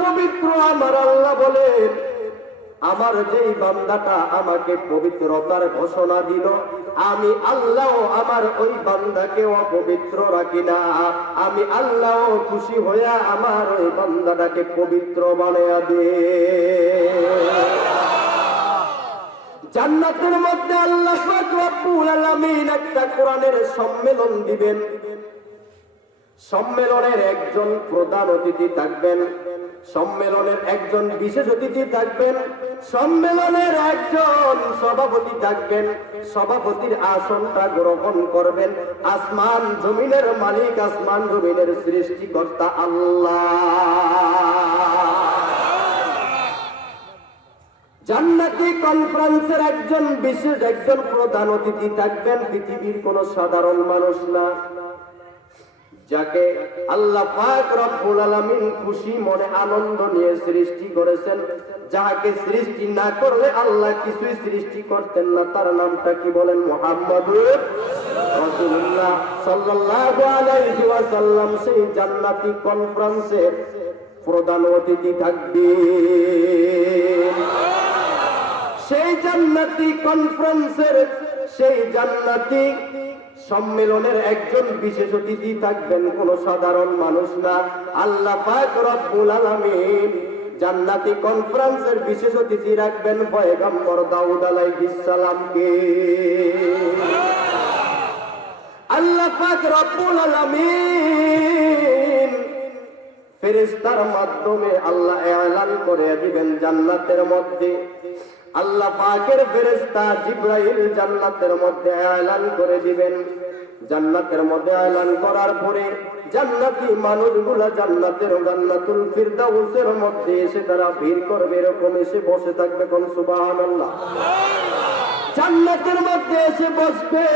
পবিত্র আমার আল্লাহ বলেন, আমার যেই বান্দাটা আমাকে পবিত্রতার ঘোষণা দিল, আমি আল্লাহ আমার ওই বান্দাকে অপবিত্র রাখি না। আমি আল্লাহ খুশি হইয়া আমার ওই বান্দাটাকে পবিত্র বানাইয়া দে। জান্নাতের মধ্যে আল্লাহ পাক রব্বুল আলামিন একটা কোরআনের সম্মেলন দিবেন। সম্মেলনের একজন প্রধান অতিথি থাকবেন, সম্মেলনের একজন বিশেষ অতিথি থাকবেন, সম্মেলনের একজন সভাপতি থাকবেন। সভাপতির আসনটা গ্রহণ করবেন আসমান জমিনের মালিক, আসমান জমিনের সৃষ্টিকর্তা আল্লাহ। জান্নাতি কনফারেন্সের একজন বিশেষ একজন প্রধান অতিথি থাকবেন, পৃথিবীর কোন সাধারণ মানুষ না, যাকে আল্লাহ পাক রব্বুল আলামিন খুশি মনে আনন্দ নিয়ে সৃষ্টি করেছেন, যাকে সৃষ্টি না করলে আল্লাহ কিছুই সৃষ্টি করতেন না। তার নামটা কি বলেন? মুহাম্মদুর রাসূলুল্লাহ সাল্লাল্লাহু আলাইহি ওয়াসাল্লাম। সেই জান্নাতি কনফারেন্সের প্রধান অতিথি থাকবে। সেই জান্নাতি কনফারেন্সের, সেই জান্নাতি সম্মেলনের একজন বিশেষ অতিথি থাকবেন, কোন সাধারণ মানুষ না। আল্লাহ পাক রব্বুল আলামিন জান্নাতি কনফারেন্সের বিশেষ অতিথি রাখবেন পয়গম্বর দাউদ আলাইহিস সালামকে। আল্লাহ পাক রব্বুল আলামিন ফেরেশতার মাধ্যমে আল্লাহ এলান করে দিবেন জান্নাতের মধ্যে। আল্লাহ পাকের ফেরেশতা জিবরাইল জান্নাতের মধ্যে এলান করে দিবেন। জান্নাতের মধ্যে এলান করার পরে জান্নাতি মানুষগুলা জান্নাতুল ফিরদাউসের মধ্যে এসে তারা ভিড় করবে, এরকম এসে বসে থাকবে। কোন সুবহানাল্লাহ। জান্নাতের মধ্যে এসে বসবে।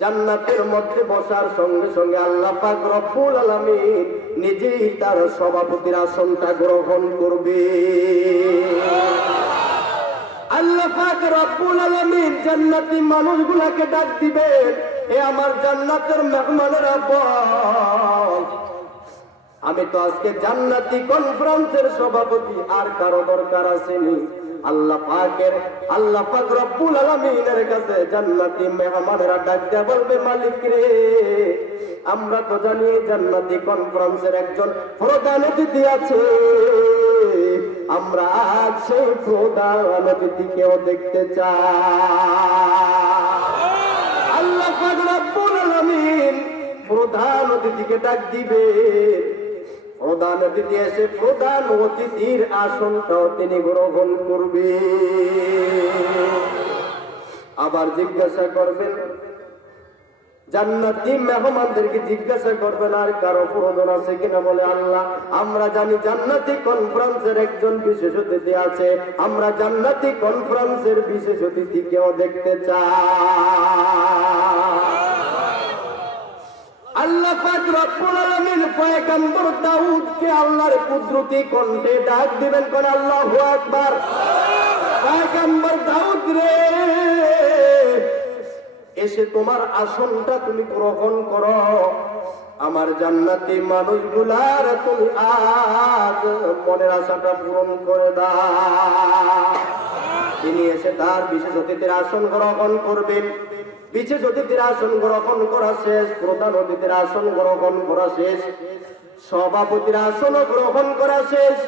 জান্নাতের মধ্যে বসার সঙ্গে সঙ্গে আল্লাহ পাক রব্বুল আলামিন নিজেই তার সভাপতির আসনটা গ্রহণ করবে। আল্লাহ পাক রব্বুল আলামিন জান্নাতি মানুষগুলাকে ডাক দিবে, এ আমার জান্নাতের মেহমানেরা বল, আমি তো আজকে জান্নাতি কনফারেন্সের সভাপতি, আর কারো দরকার আসেনি। আল্লাহ পাক রব্বুল আলামিনের কাছে জান্নাতি মেহমানেরা ডাক দেয়া বলবে, মালিক রে, আমরা তো জানি জান্নাতি কনফারেন্সের একজন প্রধান অতিথি আছে, আমরা আজ সেই প্রধান অতিথিকেও দেখতে চাই। আল্লাহ পাক রব্বুল আলামিন প্রধান অতিথিকে ডাক দিবে। প্রধান অতিথি এসে প্রধান অতিথির আসনটাও তিনি গ্রহণ করবে। আবার জিজ্ঞাসা করবেন, জান্নাতি মেহমানদেরকে জিজ্ঞাসা করবেন, আর কারো প্রয়োজন আছে কিনা? বলে, আল্লাহ, আমরা জানি জান্নাতি কনফারেন্সের একজন বিশেষ অতিথি আছে, আমরা জান্নাতি কনফারেন্সের বিশেষ অতিথিকেও দেখতে চাই। আল্লাহ পাক রব্বুল আলামিন পয়গম্বর দাউদকে আল্লাহর কুদরতি কণ্ঠে ডাক দিবেন। কোন আল্লাহু আকবার। পয়গম্বর দাউদ রে, এসে তোমার আসনটা তুমি গ্রহণ করো। আমার জান্নাতি মানুষগুলার তুমি আজ মনের আশাটা পূরণ করে দাও। তিনি এসে তার বিশেষ অতিথির আসন গ্রহণ করবেন। বিশেষ অতিথির আসন গ্রহণ করা শেষ, প্রধান অতিথির আসন গ্রহণ করা শেষ, সভাপতির আসন গ্রহণ করা শেষ।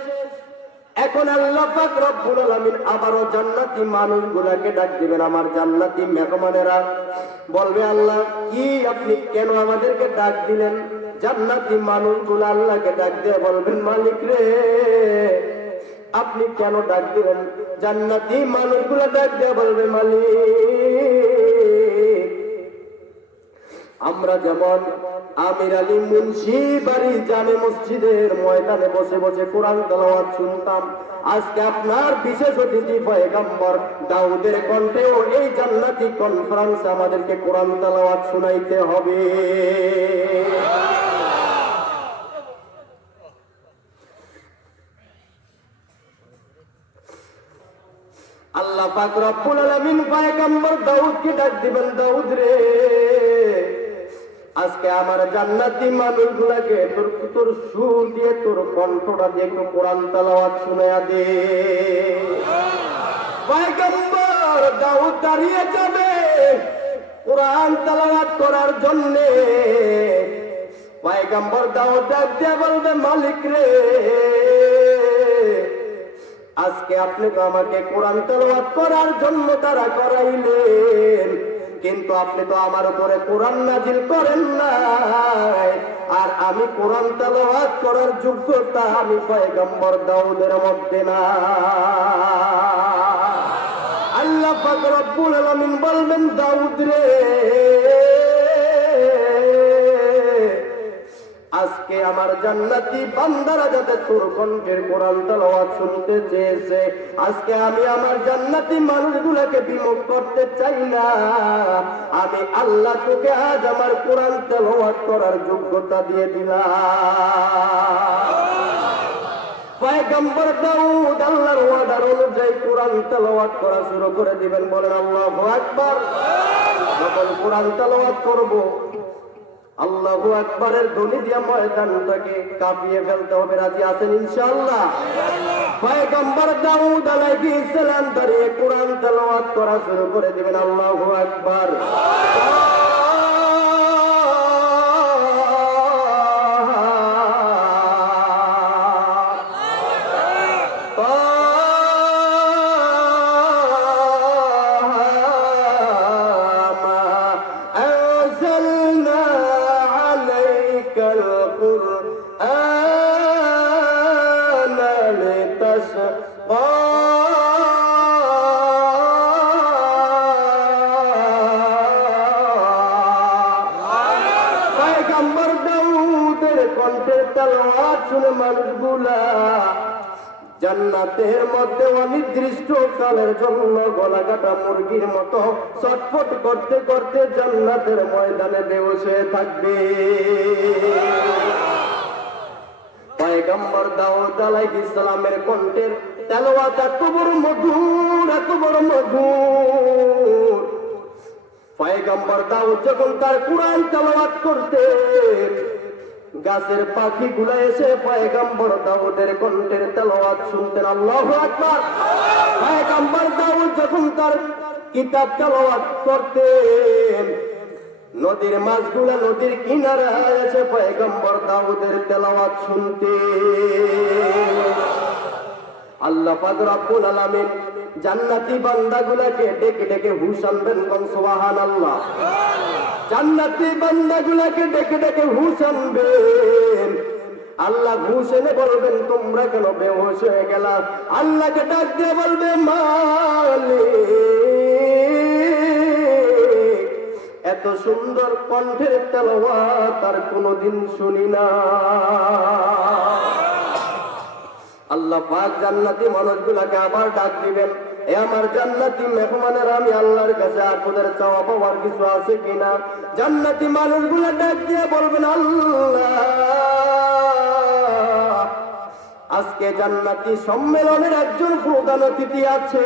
এখন আল্লাহ পাক রব্বুল আলামিন আবারও জান্নাতি মানুষগুলাকে ডাক দিবেন। আমার জান্নাতি মেহমানেরা বলবে, আল্লাহ, কি আপনি কেন আমাদেরকে ডাক দিলেন? জান্নাতি মানুষগুলো আল্লাহকে ডাক দিয়ে বলবেন, মালিক রে, আপনি কেন ডাক দিলেন? জান্নাতি মানুষগুলো ডাক দিয়ে বলবে, মালিক, আমরা যেমন আমির আলী মুন্সি বাড়ি জামে মসজিদের ময়দানে বসে বসে কোরআন তেলাওয়াত শুনতাম, আজকে আপনার বিশেষ অতিথি পয়গম্বর দাউদের কণ্ঠেও এই জান্নাতি কনফারেন্স আমাদেরকে কোরআন তেলাওয়াত শুনাইতে হবে। আল্লাহ পাক রব্বুল আলামিন পয়গম্বর দাউদকে ডাক দিবেন, দাউদ রে, আজকে আমার জান্নাতি মানুষগুলাকে তোর সুর দিয়ে তোর কণ্ঠটা দিয়ে একটু কোরআন তেলাওয়াত শুনায়া দে। পয়গম্বর দাউদ দাঁড়িয়ে যাবে কোরআন তেলাওয়াত করার জন্য। পয়গম্বর দাউদ ডাক দিয়ে বলবে, মালিক রে, আজকে আপনি তো আমাকে কোরআন তেলাওয়াত করার জন্য তারা করাইলেন, কিন্তু আপনি তো আমার উপরে কোরআন নাজিল করেন নাই, আর আমি কোরআন তেলাওয়াত করার যোগ্যতা আমি পয়গম্বর দাউদের মধ্যে না। আল্লাহ পাক রব্বুল আলামিন বলবেন, দাউদ রে, আজকে আমার জান্নাতি বান্দারা যাতে তোর কণ্ঠের কোরআন তেলাওয়াত শুনতে চেয়েছে, আজকে আমি আমার জান্নাতি মানুষগুলোকে বিমুখ করতে চাই না। আমি আল্লাহ তোকে আজ আমার কোরআন তেলাওয়াত করার যোগ্যতা দিয়ে দিলাম। পয়গম্বর দাউদ আল্লাহর ওয়াদার অনুযায়ী কোরআন তেলাওয়াত করা শুরু করে দিবেন। বলেন আল্লাহু আকবার। যখন কোরআন তেলাওয়াত করব, আল্লাহু আকবারের ধ্বনি দিয়ে ময়দানটাকে কাঁপিয়ে ফেলতে হবে। রাজি আছেন ইনশাআল্লাহ? পয়গম্বর দাউদ আলাইহিস সালাম দাঁড়িয়ে কোরআন তেলাওয়াত করা শুরু করে দিবেন। আল্লাহু আকবার। মানুষগুলা জান্নাতের মধ্যে অনির্দিষ্ট কালের জন্য গলা কাটা মুরগির মতো ছটফট করতে করতে জান্নাতের ময়দানে বেহুশ হয়ে থাকবে। পয়গম্বর দাউদ আলাইহিস সালামের কণ্ঠের তেলাওয়াত এত বড় মধুর, এত বড় মধুর। পয়গম্বর দাউদ যখন তার কোরআন তেলাওয়াত করতেন, গাছের পাখিগুলো এসে পয়গম্বর দাউদের কণ্ঠের তেলাওয়াত শুনতেন। আল্লাহু আকবার। পয়গম্বর দাউদ যখন তার কিতাব তেলাওয়াত করতেন, নদীর মাছগুলা নদীর কিনারায় এসে পয়গম্বর দাউদের তেলাওয়াত শুনতেন। আল্লাহ পাক রব্বুল আলামিন জান্নাতি বান্দাগুলাকে ডেকে ডেকে হুশ আনবেন। কোন সুবহানাল্লাহ। জান্নাতি বান্দাগুলাকে ডেকে ডেকে হুশ আনবেন। আল্লাহ হুশ এনে বলবেন, তোমরা কেন বেহুশ হয়ে গেলা? আল্লাহকে ডাক দিয়ে বলবে, মালিক, এত সুন্দর কণ্ঠের তেলাওয়াত আর কোনদিন শুনি না। আল্লাহ পাক জান্নাতি মানুষগুলাকে আবার ডাক দিবেন, এ আমার জান্নাতি মেহমানের, আমি আল্লাহর কাছে আপনাদের চাওয়া পাওয়ার কিছু আছে কিনা? জান্নাতি মানুষগুলা ডাক দিয়ে বলবেন, আল্লাহ, আজকে জান্নাতি সম্মেলনের একজন প্রধান অতিথি আছে,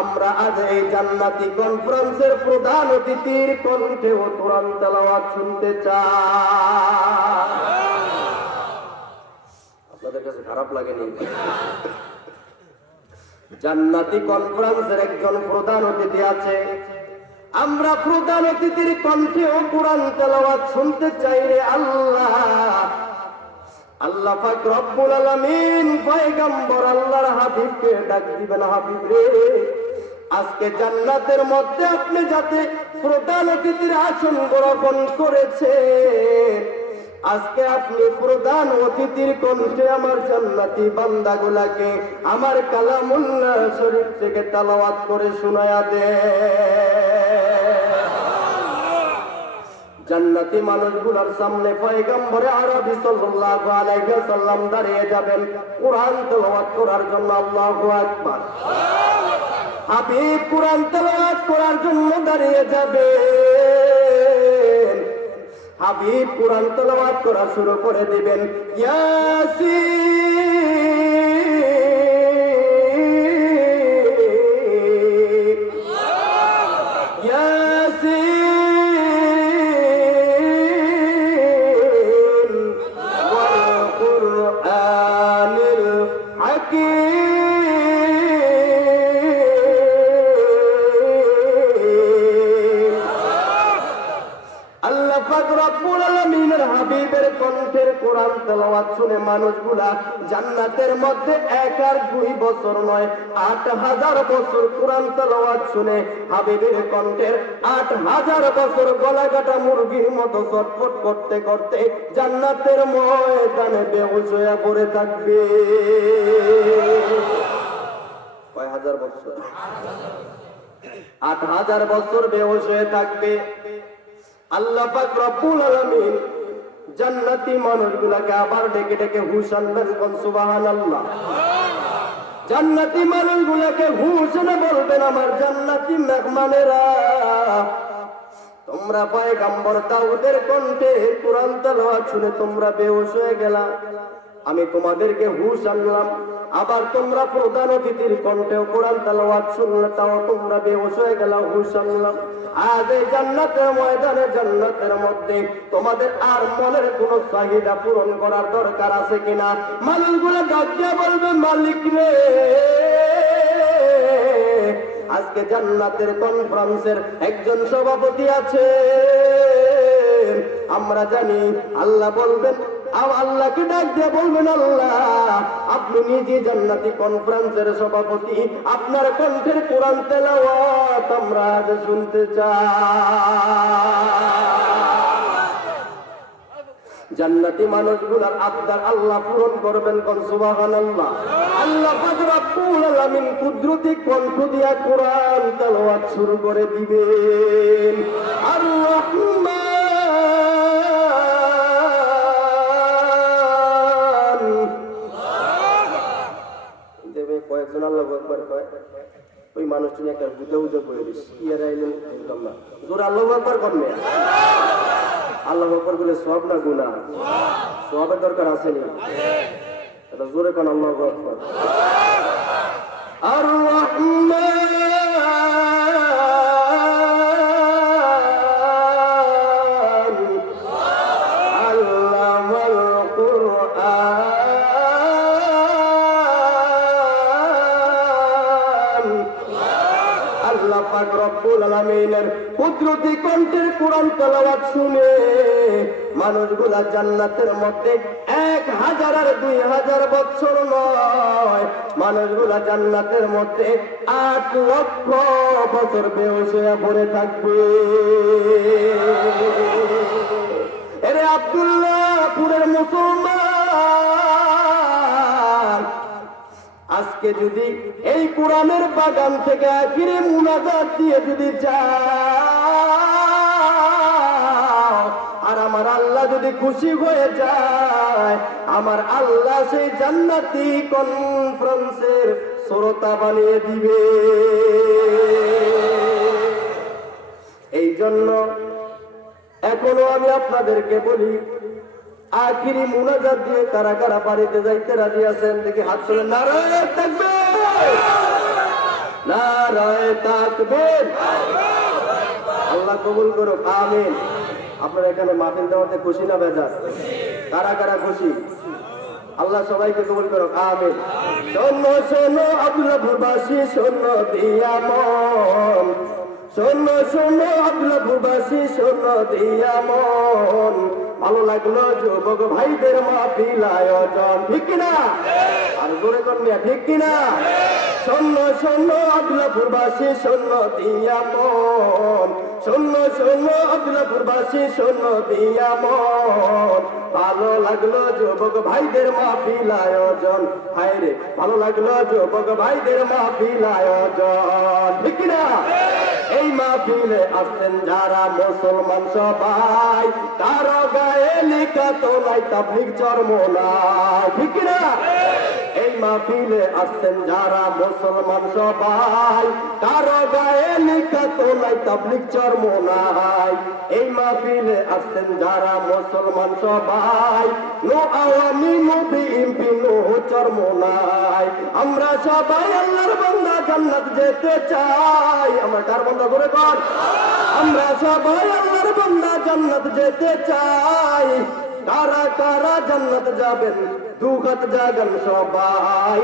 আমরা আজ এই জান্নাতি কনফারেন্সের প্রধান অতিথির কণ্ঠে ও কোরআন তেলাওয়াত শুনতে চাই। আপনাদের কাছে খারাপ লাগেনি? জান্নাতি কনফারেন্সের একজন প্রধান অতিথি আছে, আমরা প্রধান অতিথির কণ্ঠে ও কোরআন তেলাওয়াত শুনতে চাই রে আল্লাহ। আল্লাহ পাক রব্বুল আলামিন পয়গম্বর আল্লাহর হাবিবকে ডাক দিবেন, হাবিব রে, আজকে জান্নাতের মধ্যে আপনি যাতে প্রধান অতিথির আসন গ্রহণ করেছেন, আজকে আপনি প্রধান অতিথির কণ্ঠে আমার জান্নাতি বান্দাগুলাকে আমার কালামুল্লাহ শরীফ থেকে তেলাওয়াত করে শোনায়া দেন। জান্নাতি মানুষগুলোর সামনে পয়গম্বরে আরবি সাল্লাল্লাহু আলাইহি ওয়াসাল্লাম দাঁড়িয়ে যাবেন কোরআন তেলাওয়াত করার জন্য। আল্লাহু আকবার। হাবিব কোরআন তেলাওয়াত করার জন্য দাঁড়িয়ে যাবেন। হাবিব কোরআন তেলাওয়াত করা শুরু করে দিবেন। ইয়াসিন, ইয়াসিন, কুরআনিল হাকীম। আল্লাহ পাক রব্বুল আলামিনের হাবিবের কণ্ঠের কোরআন তেলাওয়াত শুনে মানুষগুলা জান্নাতের মধ্যে 1 আর 2 বছর নয় 8000 বছর কোরআন তেলাওয়াত শুনে হাবিবের কণ্ঠের 8000 বছর গলা কাটা মুরগির মতো ছটফট করতে করতে জান্নাতের ময়দানে বেহুশ হয়ে পড়ে থাকবে। কয় হাজার বছর? 8000 বছর বেহুশ হয়ে থাকবে। আল্লাহ পাক রব্বুল আলামিন জান্নাতি মানুষগুলোকে আবার ডেকে ডেকে হুশ আনবেন। কোন সুবহানাল্লাহ। জান্নাতি মানুষগুলোকে হুশ এনে বলবেন, আমার জান্নাতি মেহমানেরা, তোমরা পয়গম্বর দাউদের কণ্ঠে কোরআন তেলাওয়াত শুনে তোমরা বেহুশ হয়ে গেলা, আমি তোমাদেরকে হুশ আনলাম। আবার তোমরা প্রধান অতিথির কণ্ঠেও কোরআন তেলাওয়াত শুনলে তাও তোমরা বেহুশ হয়ে গেলা, হুশ আনলাম। আজ এই জান্নাতের ময়দানে জান্নাতের মধ্যে তোমাদের আর মনের কোন চাহিদা পূরণ করার দরকার আছে কিনা? মানুষগুলো ডাক দিয়ে বলবে, মালিক রে, আজকে জান্নাতের কনফারেন্সের একজন সভাপতি আছে, আমরা জানি। আল্লাহ বলবেন, আল্লাহকে ডাক দিয়ে বলবেন, আল্লাহ আপনি নিজে জান্নাতি কনফারেন্সের সভাপতি, আপনার কণ্ঠের কোরআন তেলাওয়াত আমরা আজ শুনতে চাই। জান্নাতি মানুষগুলার আবদার আল্লাহ পূরণ করবেন। কোন সুবহানাল্লাহ। আল্লাহ পাক রব্বুল আলামিন কুদরতি কণ্ঠ দিয়া কোরআন তেলাওয়াত শুরু করে দিবেন। আর রহমান দেবে কয়েকজন আল্লাহু আকবার কয়, ওই মানুষটি একটা বুঝে বুঝে করে দিস কি আর আইলেন না জোর আল্লাহু আকবার করবে। আল্লাহু আকবার বলে সওয়াব না গুনাহ? সওয়াবের দরকার আছে নি? এটা জোরে কোন আল্লাহু আকবার। আর রহমান আল্লামাল কুরআন। আল্লাহ পাক রব্বুল আলামিনের কুদরতি কণ্ঠের কোরআন তেলাওয়াত শুনে মানুষগুলা জান্নাতের মধ্যে 1000 আর 2000 বছর নয়, মানুষগুলা জান্নাতের মধ্যে 8 লক্ষ বছর বেহুশ হয়ে পড়ে থাকবে। এরে আব্দুল্লাহপুরের মুসলমান, আজকে যদি এই কোরআনের বাগান থেকে আখিরে মুনাজাত দিয়ে যদি যাও, আর আমার আল্লাহ যদি খুশি হয়ে যায়, আমার আল্লাহ সেই জান্নাতি কনফারেন্সের শ্রোতা বানিয়ে দিবে। এই জন্য এখনো আমি আপনাদেরকে বলি, আখিরি মুনাজাত দিয়ে কারা কারা বাড়িতে যাইতে রাজি আছেন? দেখি হাত তুলে। নারায়ে তাকবীর, নারায়ে তাকবীর। আল্লাহ কবুল করুক, আমিন। আপনারা এখানে মাহফিল দেওয়াতে খুশি না বেজার? কারা কারা খুশি? আল্লাহ সবাইকে কবুল করুক, আমিন। শোনো শোনো আব্দুল্লাহপুরবাসী, শোনো দিয়া মন, শোনো শোনো আব্দুল্লাহপুরবাসী, শোনো দিয়া মন, ভালো লাগলো যুবক ভাইদের মাহফিল আয়োজন, ঠিক কিনা? আর জোরে করবে, ঠিক কিনা? শোনো শোনো আব্দুল্লাহপুরবাসী, শোনো দিয়া মন, শোনো শোনো আব্দুল্লাহপুরবাসী, শোনো দিয়া মন, ভালো লাগলো যুবক ভাইদের মাহফিল আয়োজন, হায় রে ভালো লাগলো যুবক ভাইদের মাহফিল আয়োজন, ঠিক কিনা? এই মাহফিলে আসছেন যারা মুসলমান সবাই, কারো গায়ে লেখা তো নাই তাবলীগ চর্ম নাই, ঠিক কিনা? এই মাহফিলে আসছেন যারা মুসলমান সবাই, কারো গায়ে লেখা তো নাই তাবলীগ চর্ম নাই। এই মাহফিলে আসছেন যারা মুসলমান সবাই, no Awami no BNP no চর্ম নাই। আমরা সবাই আল্লাহর বান্দা, জান্নাত যেতে চাই। আমরা কার বান্দা করে কর? আমরা সবাই আল্লাহর বান্দা, জান্নাত যেতে চাই। কারা কারা জান্নাত যাবেন দুহাত জাগান সবাই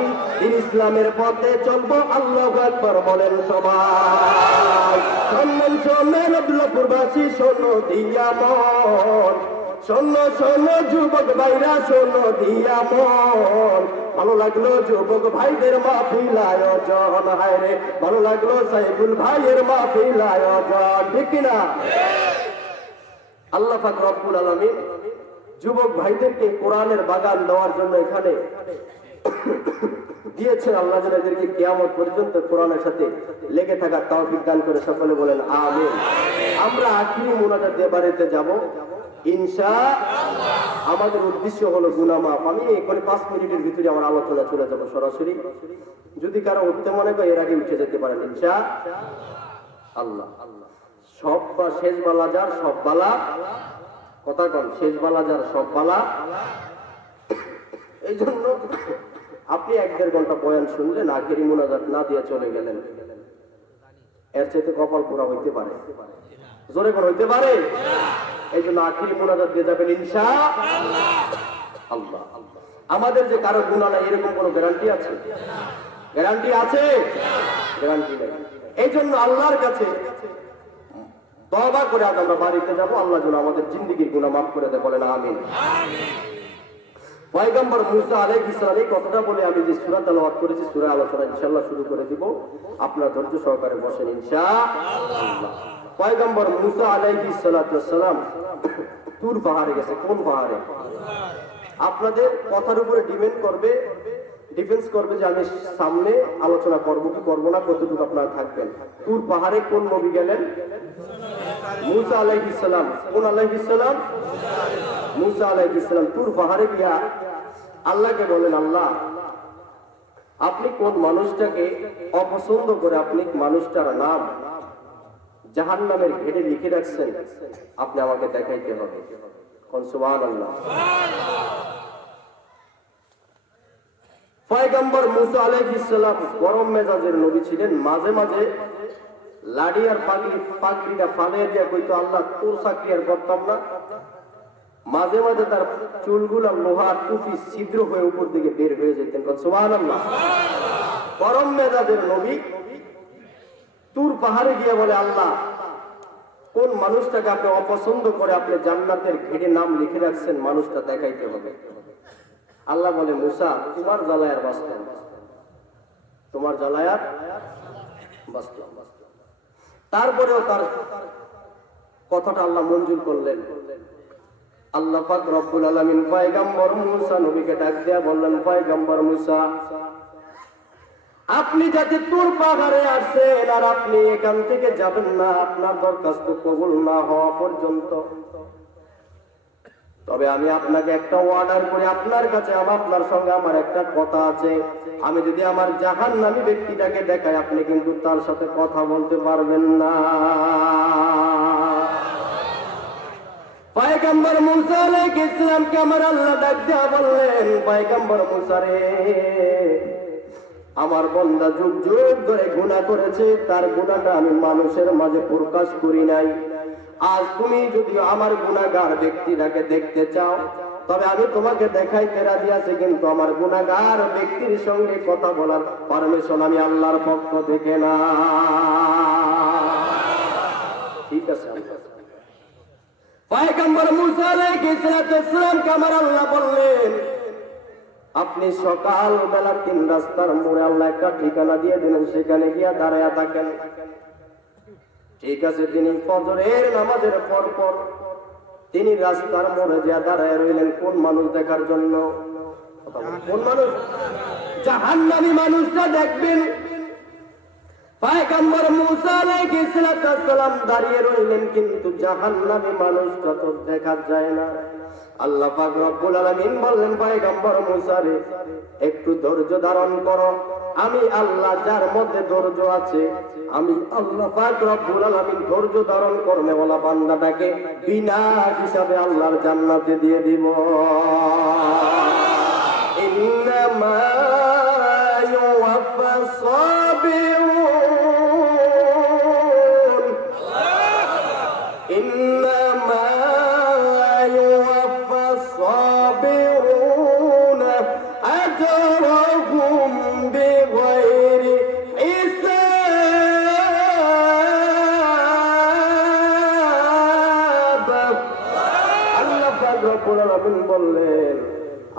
ইসলামের পথে চলবো আল্লাহু আকবার বলেন সবাই সম্মান শোনেন আব্দুল্লাহপুরবাসী শোনো দিয়া মন শোনো শোনো যুবক ভাইরা শোনো দিয়া মন ভালো লাগলো যুবক ভাইদের মাহফিল আয়োজন হায় রে ভালো লাগলো সাইফুল ভাইয়ের মাহফিল আয়োজন ঠিক কিনা আল্লাহ পাক রব্বুল আলামিন যুবক ভাইদেরকে কোরআনের বাগান দেওয়ার জন্য এখানে দিয়েছেন আল্লাহ যেন এদেরকে কিয়ামত পর্যন্ত কোরআনের সাথে লেগে থাকার তৌফিক দান করে সকলে বলেন আমিন আমরা আখিরি মুনাজাত দিয়ে বাড়িতে যাব ইনশাআল্লাহ আমাদের উদ্দেশ্য হলো গুনাহ মাফ আমি এখন 5 মিনিটের ভিতরে আমার আলোচনা চলে যাব সরাসরি যদি কারো উঠতে মনে করে এর আগে উঠে যেতে পারেন ইনশাআল্লাহ সব বা শেষ বালা যার সব বালা কথা কোন শেষ বালা যার সব বালা এই জন্য আপনি 1-1.5 ঘন্টা বয়ান শুনলেন আখেরি মুনাজাত না দিয়ে চলে গেলেন এর চাইতে কপাল পোড়া হইতে পারে জোরে কোন হইতে পারে এই জন্য আখেরি মুনাজাত দিয়ে যাবেন ইনশাআল্লাহ আমাদের যে কারো গুনাহ নাই এরকম কোনো গ্যারান্টি আছে গ্যারান্টি আছে গ্যারান্টি নেই এই জন্য আল্লাহর কাছে তওবা করে আজ আমরা বাড়িতে যাব আল্লাহ যেন আমাদের জিন্দেগীর গুনাহ মাফ করে দেয় বলেন আমিন পয়গম্বর মুসা আলাইহিস সালাম এই কথাটা বলে আমি যে সূরা তেলাওয়াত করেছি সূরা আলোচনা ইনশাআল্লাহ শুরু করে দিব আপনারা ধৈর্য সহকারে বসেন ইনশাআল্লাহ পয়গম্বর মুসা আলাইহিস সালাম তুর পাহাড়ে গেছে কোন পাহাড়ে আপনাদের কথার উপরে ডিফেন্স করবে যে আমি সামনে আলোচনা করব কি করব না কতটুকু আপনারা থাকবেন তুর পাহাড়ে কোন নবী গেলেন মুসা আলাইহিস সালাম কোন আলাইহিস সালাম মুসা আলাইহিস সালাম তুর পাহাড়ে গিয়া আল্লাহকে বলেন আল্লাহ আপনি কোন মানুষটাকে অপছন্দ করে আপনি মানুষটার নাম জাহান্নামের ঘেরে লিখে রাখছেন আপনি আমাকে দেখাইতে হবে কোন সুবহানাল্লাহ পয়গম্বর মুসা আলাইহিস সালাম গরম মেজাজের নবী ছিলেন মাঝে মাঝে লাড়ি আর পাগড়িটা ফালিয়ে দিয়া কইতো আল্লাহ তোর চাকরি আর করতাম না মাঝে মাঝে তার চুলগুলো লোহার টুপি ছিদ্র হয়ে উপর দিকে বের হয়ে যেতেন সুবহানাল্লাহ গরম মেজাজের নবী তুর পাহাড়ে গিয়ে বলে আল্লাহ কোন মানুষটাকে আপনি অপছন্দ করে আপনি জান্নাতের ঘেরে নাম লিখে রাখছেন মানুষটা দেখাইতে হবে আল্লাহ বলে মুসা তোমার জ্বালায়ার বাস্তব তোমার জ্বালায়ার বাস্তব তারপরেও তার কথাটা আল্লাহ মঞ্জুর করলেন আল্লাহ পাক রব্বুল আলামিন পয়গম্বর মুসা নবীকে ডাক দিয়া বললেন পয়গম্বর মুসা আপনি যাতে তুর পাহাড়ে আসছেন আর আপনি এখান থেকে যাবেন না আপনার দরখাস্ত কবুল না হওয়া পর্যন্ত তবে আমি আপনাকে একটা অর্ডার করি আপনার কাছে আপনার সঙ্গে আমার একটা কথা আছে আমি যদি আমার জাহান্নামী ব্যক্তিটাকে দেখাই আপনি কিন্তু তার সাথে কথা বলতে পারবেন না পয়গম্বর মুসা আলাইহিস সালামকে আমার আল্লাহ ডাক দিয়া বললেন পয়গম্বর মুসা রে আমার বান্দা যুগ যুগ ধরে গুনাহ করেছে তার গুনাহটা আমি মানুষের মাঝে প্রকাশ করি নাই আজ তুমি যদি আমার গুনাহগার ব্যক্তিটাকে দেখতে চাও তবে আমি তোমাকে দেখাইতে রাজি আছি কিন্তু আমার গুনাহগার ব্যক্তির সঙ্গে কথা বলার পারমিশন আমি আল্লাহর পক্ষ থেকে না ঠিক আছে পয়গম্বর মুসা আলাইহিস সালামকে আমার আল্লাহ বললেন আপনি সকাল বেলা 3 রাস্তার মোড়ে আল্লাহ একটা ঠিকানা দিয়ে দিলেন সেখানে গিয়া দাঁড়ায়া থাকেন ঠিক আছে তিনি ফজরের নামাজের পর তিনি রাস্তার মোড়ে গিয়া দাঁড়ায় রইলেন কোন মানুষ দেখার জন্য কোন মানুষ জাহান্নামী মানুষটা দেখবেন পয়গম্বর মুসা আলাইহিস সালাম দাঁড়িয়ে রইলেন কিন্তু জাহান্নামী মানুষটা তো দেখা যায় না আল্লাহ পাক রব্বুল আলামিন বললেন পয়গম্বর মুসা রে একটু ধৈর্য ধারণ করো আমি আল্লাহ যার মধ্যে ধৈর্য আছে আমি আল্লাহ পাক রব্বুল আলামিন ধৈর্য ধারণ করনে ওয়ালা বান্দাটাকে বিনা হিসাবে আল্লাহর জান্নাতে দিয়ে দিব ইন্নামা ইউওয়াফাস সাবিরুন ইন্নামা ইউওয়াফাস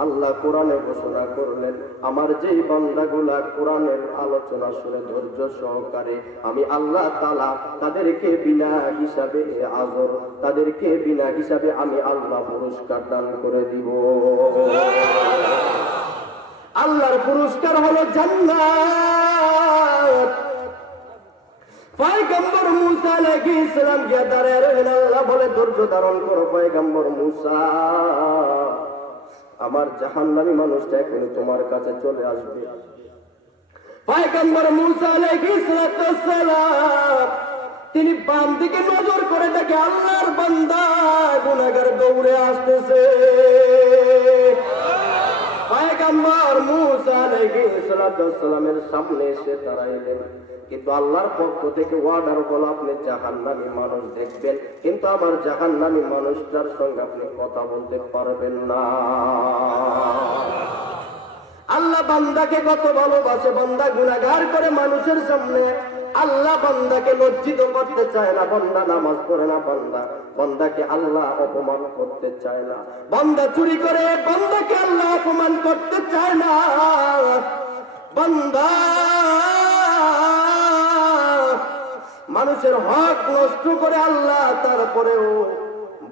আল্লাহ কোরআনে ঘোষণা করলেন, আমার যেই বান্দাগুলা কোরআনের আলোচনা শুনে ধৈর্য সহকারে আমি আল্লাহ তাআলা তাদেরকে বিনা হিসাবে আজর, তাদেরকে বিনা হিসাবে আমি আল্লাহ পুরস্কার দান করে দিব। আল্লাহর পুরস্কার হলো জান্নাত। পয়গম্বর মুসা আলাইহিস সালাম গিয়ে দাঁড়ায় রইলেন। আল্লাহ বলে, ধৈর্য ধারণ করো পয়গম্বর মুসা, আমার জাহান্নামী মানুষটা এখন তোমার কাছে চলে আসবে। পয়গম্বর মুসা আলাইহিস সালাম তিনি বাম দিকে নজর করে দেখে আল্লাহর বান্দা গুনাহগার দৌড়ে আসতেছে। পয়গম্বর মুসা আলাইহিস সালামের সামনে এসে দাঁড়াইলেন, কিন্তু আল্লাহর পক্ষ থেকে ওয়ার্ডার হলো আপনি জাহান্নামী মানুষ দেখবেন, কিন্তু আমার জাহান্নামী মানুষটার সঙ্গে আপনি কথা বলতে পারবেন না। আল্লাহ বান্দাকে কত ভালোবাসে, বান্দা গুনাহগার করে মানুষের সামনে আল্লাহ বান্দাকে লজ্জিত করতে চায় না। বান্দা নামাজ পড়ে না, বান্দাকে আল্লাহ অপমান করতে চায় না। বান্দা চুরি করে, বান্দাকে আল্লাহ অপমান করতে চায় না। বান্দা মানুষের হক নষ্ট করে আল্লাহ তারপরেও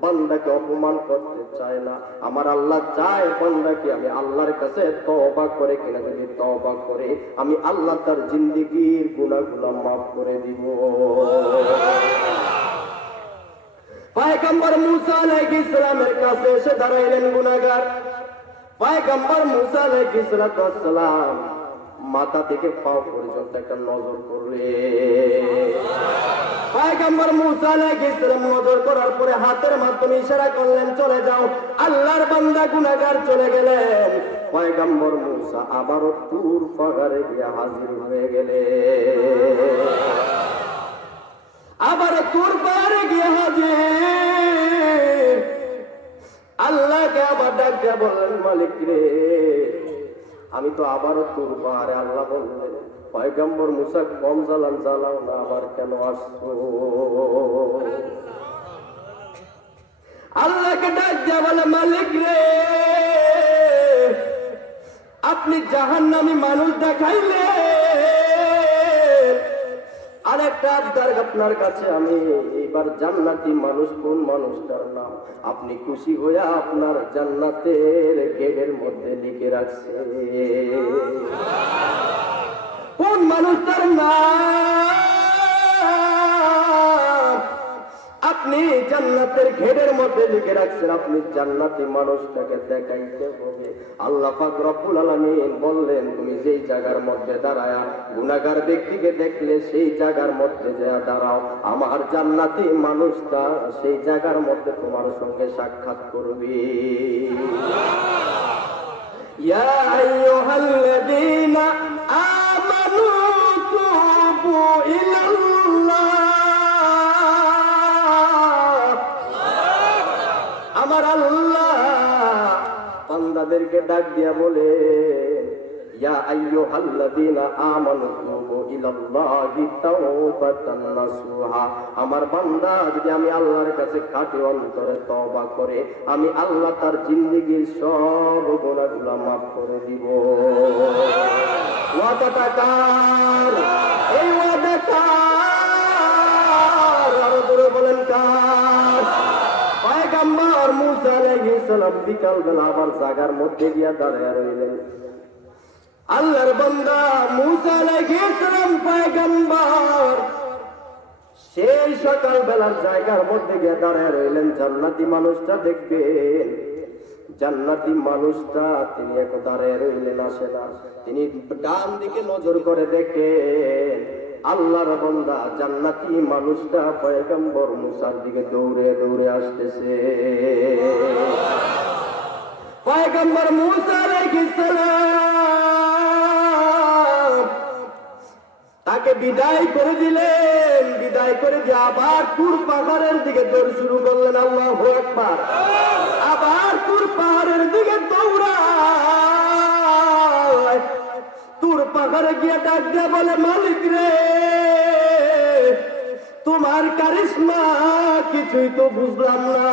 বান্দাকে অপমান করতে চায় না। আমার আল্লাহ চায় বান্দাকে আমি আল্লাহর কাছে তওবা করে, কিনা যদি তওবা করে আমি আল্লাহ তার জিন্দেগীর গুনাহগুলো মাফ করে দিব। পয়গম্বর মুসা আলাইহিস সালামের কাছে এসে দাঁড়াইলেন গুনাহগার। পয়গম্বর মুসা আলাইহিস সালাম মাথা থেকে পা পর্যন্ত একটা নজর করলে, পয়গম্বর মুসা আলাইহিস সালাম নজর করার পরে হাতের মাধ্যমে ইশারা করলেন, চলে যাও। আল্লাহর বান্দা গুনাহগার চলে গেলেন। পয়গম্বর মুসা আবারও তুর পাহাড়ে গিয়ে হাজির হয়ে গেলেন। আবারও তুর পাহাড়ে গিয়ে হাজির। আল্লাহকে আবার ডাক দিয়ে বললেন, মালিক রে, আমি তো আবারও তুর পাহাড়ে। আল্লাহ বললেন, পয়গম্বর মুসা কম জ্বালান, জ্বালাও না, আবার কেন আসছো? আল্লাহকে ডাক দিয়া বলে, মালিক রে, আপনি জাহান্নামী মানুষ দেখাইলে, আরেকটা আবদার আপনার কাছে আমি, এইবার জান্নাতি মানুষ কোন মানুষটার নাম আপনি খুশি হয়ে আপনার জান্নাতের গেটের মধ্যে লিখে রাখছে, কোন মানুষটার নাম আপনি জান্নাতের ঘেরের মধ্যে লিখে রাখছেন, আপনি জান্নাতি মানুষটাকে দেখাইতে হবে। আল্লাহ পাক রব্বুল আলামিন বললেন, তুমি যেই জায়গার মধ্যে দাঁড়ায়া গুনাহগার ব্যক্তিকে দেখলে সেই জায়গার মধ্যে যা দাঁড়াও, আমার জান্নাতি মানুষটা সেই জায়গার মধ্যে তোমার সঙ্গে সাক্ষাৎ করবে। ইয়া আইয়ুহাল্লাযীনা আমানু তুবু ইলাল্লাহ, আমার আল্লাহ বান্দাদেরকে ডাক দিয়া বলে, ইয়া আইয়ুহাল্লাযীনা আমানু তুবু ইলাল্লাহি তাওবাতান নাসুহা, আমার বান্দা যদি আমি আল্লাহর কাছে খাঁটি অন্তরে তওবা করে আমি আল্লাহ তার জিন্দেগীর সব গুনাহগুলো মাফ করে দিব। ওয়াদাটা কার? এই ওয়াদা কার? আরো জোরে বলেন কার? পয়গম্বর মুসা আলাইহিস সালাম বিকাল বেলা আবার জায়গার মধ্যে গিয়া দাঁড়ায় রইলেন। আল্লাহর বান্দা মুসা আলাইহিস সালাম পয়গম্বর সেই সকাল বেলার জায়গার মধ্যে গিয়ে দাঁড়ায় রইলেন। জান্নাতি মানুষটা দেখবেন, জান্নাতি মানুষটা তিনি এক দাঁড়ায় রইলেন, আসে না। তিনি ডান দিকে নজর করে দেখেন আল্লাহর বান্দা জান্নাতি মানুষটা পয়গম্বর মুসার দিকে দৌড়ে দৌড়ে আসতেছে। পয়গম্বর মুসা আলাইহিস সালাম তাকে বিদায় করে দিলেন। বিদায় করে দিয়ে আবার তুর পাহাড়ের দিকে দৌড় শুরু করলেন। আল্লাহু আকবার। আবার তুর পাহাড়ের দিকে দৌড়ায়। তুর পাহাড়ে গিয়ে ডাক দিয়ে বলে, মালিক রে, তোমার কারিশমা কিছুই তো বুঝলাম না।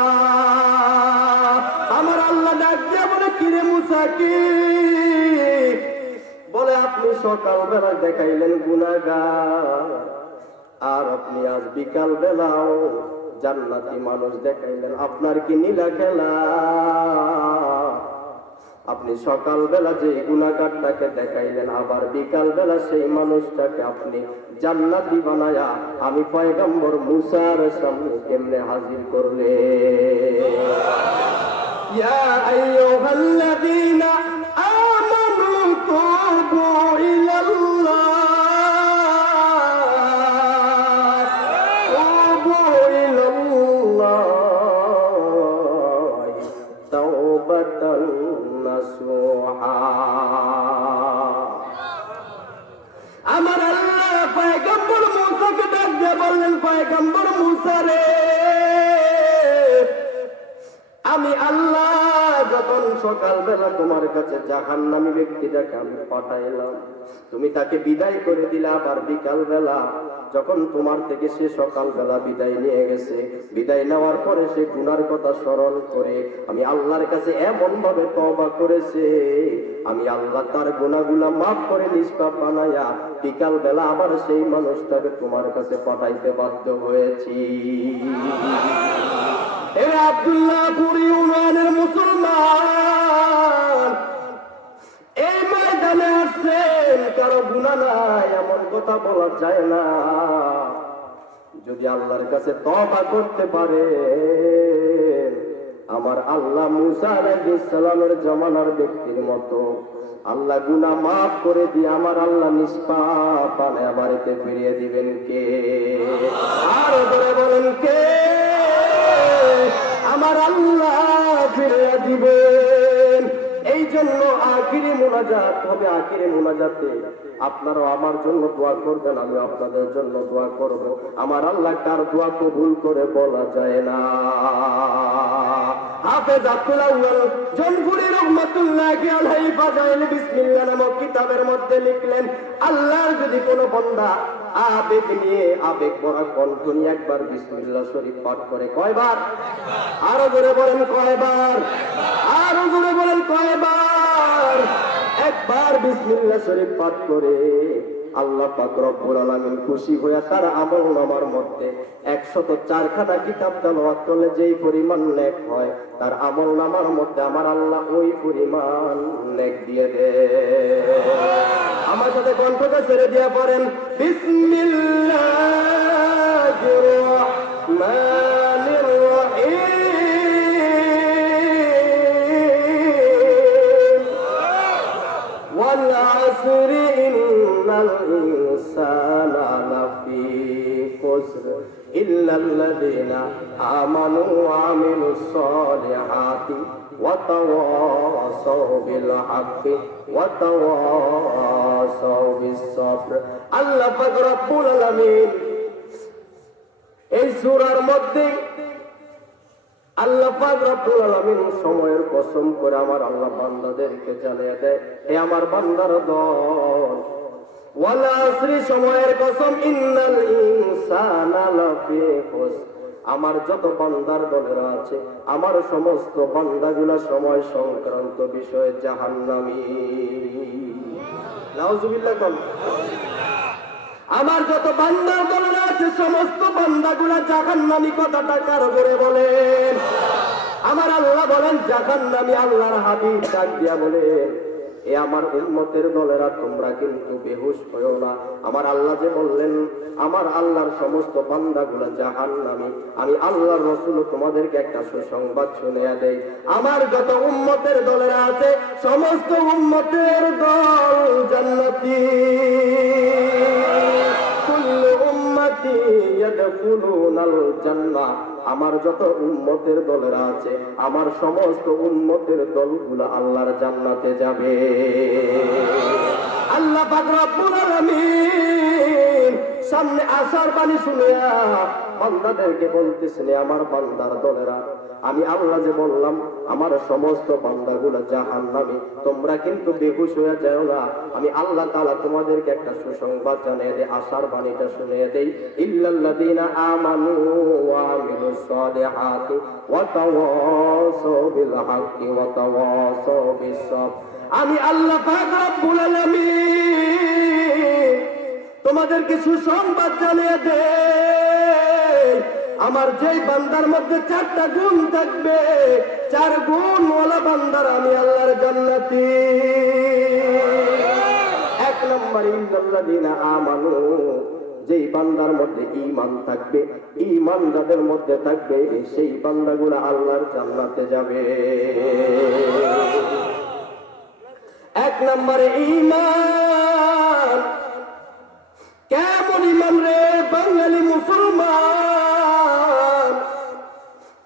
আমার আল্লাহ ডাক দিয়ে বলে, কিরে মুসা নাকি? বলে আপনি সকালবেলা দেখাইলেন গুনাহগার, আর আপনি আজ বিকাল বেলাও জান্নাতি মানুষ দেখাইলেন। আপনার কি নীলা খেলা? আপনি সকালবেলা যে গুনাহগারটাকে দেখাইলেন, আবার বিকাল বেলা সেই মানুষটাকে আপনি জান্নাতি বানায়া আমি পয়গম্বর মুসার সামনে কেমনে হাজির করলে? ইয়া আইয়ুহাল্লাযীনা আমানু তুবু ইলাল্লাহ তাওবাতান নাসুহা। আমার আল্লাহ পয়গম্বর মুসাকে ডাক দিয়ে বললেন, পয়গম্বর মুসা রে, আমি আল্লাহ যখন সকালবেলা তোমার কাছে জাহান্নামী ব্যক্তিটাকে আমি পাঠাইলাম, তুমি তাকে বিদায় করে দিলে। আবার বিকাল বেলা যখন তোমার থেকে সে সকালবেলা বিদায় নিয়ে গেছে, বিদায় নেওয়ার পরে সে গুনার কথা স্মরণ করে আমি আল্লাহর কাছে এমন ভাবে তওবা করেছে, আমি আল্লাহ তার গুনাহগুলা মাফ করে নিষ্পাপ বানায়া বিকাল বেলা আবার সেই মানুষটাকে তোমার কাছে পাঠাইতে বাধ্য হয়েছি। আব্দুল্লাহপুর ইউনিয়নের মুসলমান, এই ময়দানে আসছেন, কারো গুনাহ নাই এমন কথা বলা যায় না। যদি আল্লাহর কাছে তওবা করতে পারে, আমার আল্লাহ মুসা আলাইহিস সালামের জামানার ব্যক্তির মতো আল্লাহ গুনাহ মাফ করে দিয়ে আমার আল্লাহ নিষ্পাপ বানায়া বাড়িতে ফিরিয়ে দিবেন কে? আর ধরে বলেন কে? আমার আল্লাহ ফিরিয়ে দিবেন। এই জন্য আখিরি মুনাজাত হবে। আখিরি মুনাজাতে আপনারাও আমার জন্য দোয়া করবেন, আমি আপনাদের জন্য দোয়া করব। আমার আল্লাহ কার দোয়া কবুল করে বলা যায় না। হাফেজ আব্দুল আউয়াল জনপুরি রহমাতুল্লাহি আলাইহি ফাজাইল বিসমিল্লাহ নামক কিতাবের মধ্যে লিখলেন, আল্লাহর যদি কোনো বান্দা আবেগ নিয়ে আবেগ ভরা কণ্ঠ নিয়ে একবার বিসমিল্লাহ শরীফ পাঠ করে, কয়বার? আরো জোরে বলেন কয়বার? আরো জোরে বলেন কয়বার? একবার বিসমিল্লাহ শরীফ পাঠ করে আল্লাহ পাক রব্বুল আলামিন খুশি হয়ে তার আমলনামার মধ্যে 104 খানা কিতাব তেলাওয়াত করলে যেই পরিমাণ নেক হয়, তার আমলনামার মধ্যে আমার আল্লাহ ওই পরিমাণ নেক দিয়ে দেয়। আমার সাথে কণ্ঠটা ছেড়ে দিয়ে পড়েন, বিসমিল্লাহির রহমানির রহিম, ওয়াল আসরি ইন্নাল ইনসানা লাফি খুসর ইল্লাল্লাযীনা আমানু ওয়া আমিলুস সলিহাতি ওয়া তাওয়াসাউ বিল হাক্কি ওয়া তাওয়াসাউ বিস সাবর। আল্লাহ পাক রব্বুল আলামিন এই সূরার মধ্যে আল্লাহ পাক রব্বুল আলামিন সময়ের কসম করে আমার আল্লাহ বান্দাদেরকে জানিয়ে দেয়, হে আমার বান্দার দল, ওয়াল আসরি সময়ের কসম, ইন্নাল ইনসানা লাফি খুসর, আমার যত বান্দার দলেরা আছে, আমার সমস্ত বান্দাগুলা সময় সংক্রান্ত বিষয়ে জাহান্নামী। নাউজুবিল্লাহ কল। আমার যত বান্দার দলেরা আছে সমস্ত বান্দাগুলা জাহান্নামী। কথাটা কারো করে বলেন? আমার আল্লাহ বলেন জাহান্নামী। আল্লাহর হাবিব ডাক দিয়া বলেন, এ আমার উম্মতের দলেরা তোমরা কিন্তু বেহুশ হয়ো না। আমার আল্লাহ যে বললেন আমার আল্লাহর সমস্ত বান্দাগুলা জাহান্নামী, আমি আল্লাহর রাসূল তোমাদেরকে একটা সুসংবাদ শুনিয়ে দেই, আমার যত উম্মতের দলেরা আছে সমস্ত উম্মতের দল জান্নাতি। কুল্লু উম্মতি ইয়াদখুলুনাল জান্নাহ, আমার যত উম্মতের দলেরা আছে আমার সমস্ত উম্মতের দলগুলো আল্লাহর জান্নাতে যাবে। আল্লাহ পাক রব্বুল আলামিন সামনে আসার বাণী শুনিয়া বান্দাদেরকে বলতেছেন, আমার বান্দার দলেরা, আমি আল্লাহ যে বললাম আমার সমস্ত বান্দাগুলো জাহান্নামী, তোমরা কিন্তু বেহুশ হয়ে যাও না। আমি আল্লাহ তাআলা তোমাদেরকে একটা সুসংবাদ জানিয়ে দেই, আশার বাণীটা শুনিয়ে দেই। ইল্লাল্লাযীনা আমানু ওয়া আমিলুস সালিহাতি ওয়া তাওয়াসাউ বিল হাক্কি ওয়া তাওয়াসাউ বিস সাবর। আমি আল্লাহ পাক রব্বুল আলামিন তোমাদেরকে সুসংবাদ জানিয়ে দেই, আমার যেই বান্দার মধ্যে 4টা গুণ থাকবে, 4 গুণওয়ালা বান্দার আমি আল্লাহর জান্নাতি। 1 নম্বর, ইল্লাল্লাযীনা আমানু, যেই বান্দার মধ্যে ঈমান থাকবে, ঈমান যাদের মধ্যে থাকবে সেই বান্দাগুলো আল্লাহর জান্নাতে যাবে। 1 নম্বরে ঈমান। কেমন ঈমান রে বাঙালি মুসলমান,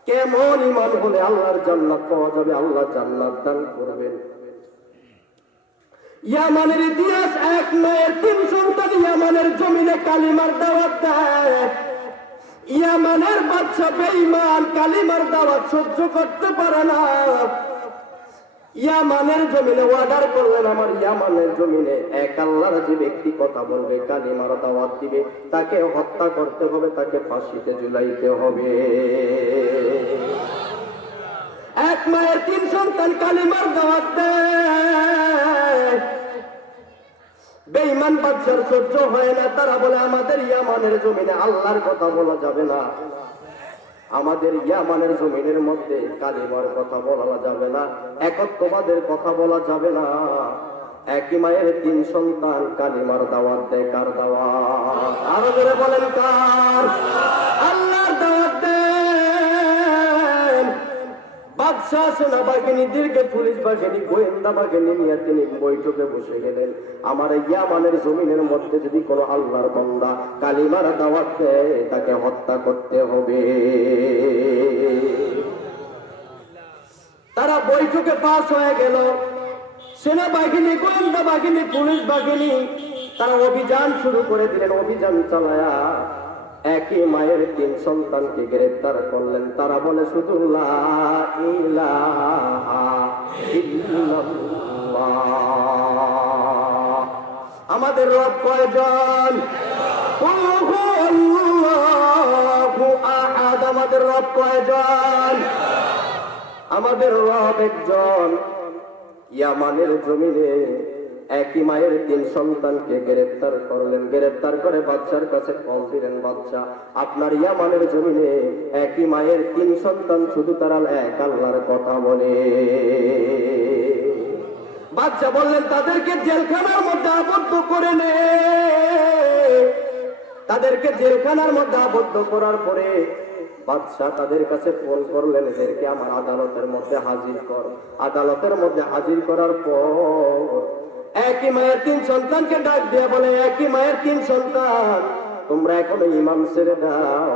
কেমন ঈমান হলে আল্লাহর জান্নাত পাওয়া যাবে, আল্লাহ জান্নাত দান করবেন। ইয়ামানের ইতিহাস, 1 মায়ের 3 সন্তান ইয়ামানের জমিনে কালিমার দাওয়াত দেয়। ইয়ামানের বাদশা বেঈমান, কালিমার দাওয়াত সহ্য করতে পারে না। ইয়ামানের জমিনে অর্ডার করলেন, আমার ইয়ামানের জমিনে এক আল্লাহর যে ব্যক্তি কথা বলবে, কালিমার দাওয়াত দিবে, তাকে হত্যা করতে হবে, তাকে ফাঁসিতে ঝুলাইতে হবে। 1 মায়ের 3 সন্তান কালিমার দাওয়াত দেয়। বেঈমান বাদশার সহ্য হয় না, তারা বলে আমাদের ইয়ামানের জমিনে আল্লাহর কথা বলা যাবে না, আমাদের ইয়ামানের জমিনের মধ্যে কালিমার কথা বলা যাবে না, একত্ববাদের কথা বলা যাবে না। 1 মায়ের 3 সন্তান কালিমার দাওয়াত দেয়। কার দাওয়াত? আরো জোরে বলেন কার? আল্লাহর দাওয়াত দেন। বাদশা সেনাবাহিনীদেরকে, পুলিশ বাহিনী, গোয়েন্দা বাহিনী নিয়ে তিনি বৈঠকে বসে গেলেন। আমার ইয়ামানের জমিনের মধ্যে যদি কোনো আল্লাহর বান্দা কালিমার দাওয়াত দেয়, তাকে হত্যা করতে হবে। তারা বৈঠকে পাস হয়ে গেল। সেনাবাহিনী, গোয়েন্দা বাহিনী, পুলিশ বাহিনী তারা অভিযান শুরু করে দিলেন। অভিযান চালায়া 1 মায়ের 3 সন্তানকে গ্রেফতার করলেন। তারা বলে শুধু লা ইলাহা ইল্লাল্লাহ। আমাদের রব কয়জন? আল্লাহু আহাদ। আমাদের রব কয়জন? আমাদের রব একজন। ইয়ামানের জমিনে 1 মায়ের 3 সন্তানকে গ্রেফতার করলেন। গ্রেফতার করে বাদশার কাছে কল দিলেন, বাদশা আপনার ইয়ামানের জমিনে 1 মায়ের 3 সন্তান শুধু তারা এক আল্লাহর কথা বলে। বাদশা বললেন তাদেরকে জেলখানার মধ্যে আবদ্ধ করে নে। তাদেরকে জেলখানার মধ্যে আবদ্ধ করার পরে বাদশা তাদের কাছে ফোন করলেন, এদেরকে আমার আদালতের মধ্যে হাজির কর। আদালতের মধ্যে হাজির করার পর 1 মায়ের 3 সন্তানকে ডাক দিয়ে বলে, 1 মায়ের 3 সন্তান তোমরা এখন ইমাম ছেড়ে দাও,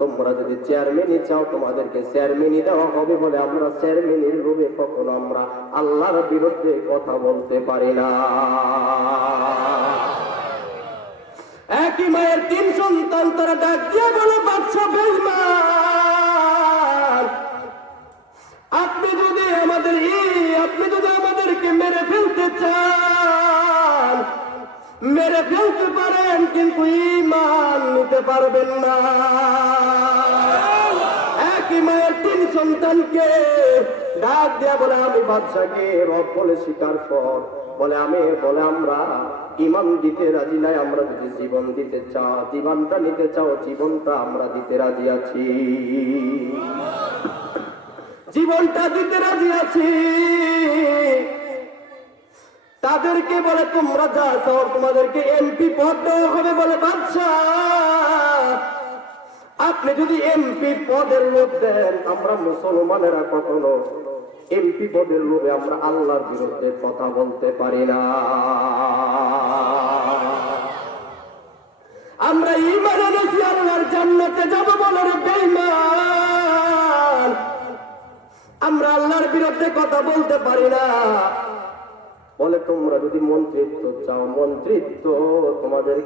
তোমরা যদি চেয়ারম্যানই চাও তোমাদেরকে চেয়ারম্যানই দেওয়া হবে। বলে আমরা চেয়ারম্যানের রূপে কখনো আমরা আল্লাহর বিরুদ্ধে কথা বলতে পারি না। 1 মায়ের 3 সন্তান তারা ডাক দিয়ে বলে, বাদশা বেঈমান, আপনি যদি আমাদেরকে মেরে ফেলতে চান মেরে ফেলতে পারেন, কিন্তু ঈমান নিতে পারবেন না। 1 মায়ের 3 সন্তানকে ডাক দিয়া বলে, আমি বাদশাকে রব বলে স্বীকার কর। বলে আমরা ঈমান দিতে রাজি নাই, আমরা যদি জীবন দিতে চাও, জীবনটা নিতে চাও, জীবনটা আমরা দিতে রাজি আছি, জীবনটা দিতে রাজি আছি। তাদেরকে বলে তোমরা যা চাও তোমাদেরকে এমপি পদ দেওয়া হবে। বলে বাদশা আপনি যদি এমপি পদের লোভ দেন, আমরা মুসলমানেরা কখনো এমপি পদের লোভে আমরা আল্লাহর বিরুদ্ধে কথা বলতে পারি না। আমরা ঈমান এনেছি আল্লাহর জান্নাতে যাব বলে রে বেঈমান, আমরা আল্লাহর বিরুদ্ধে কথা বলতে পারি না। বলে তোমরা যদি মন্ত্রিত্ব চাও, মন্ত্রিত্ব তোমাদের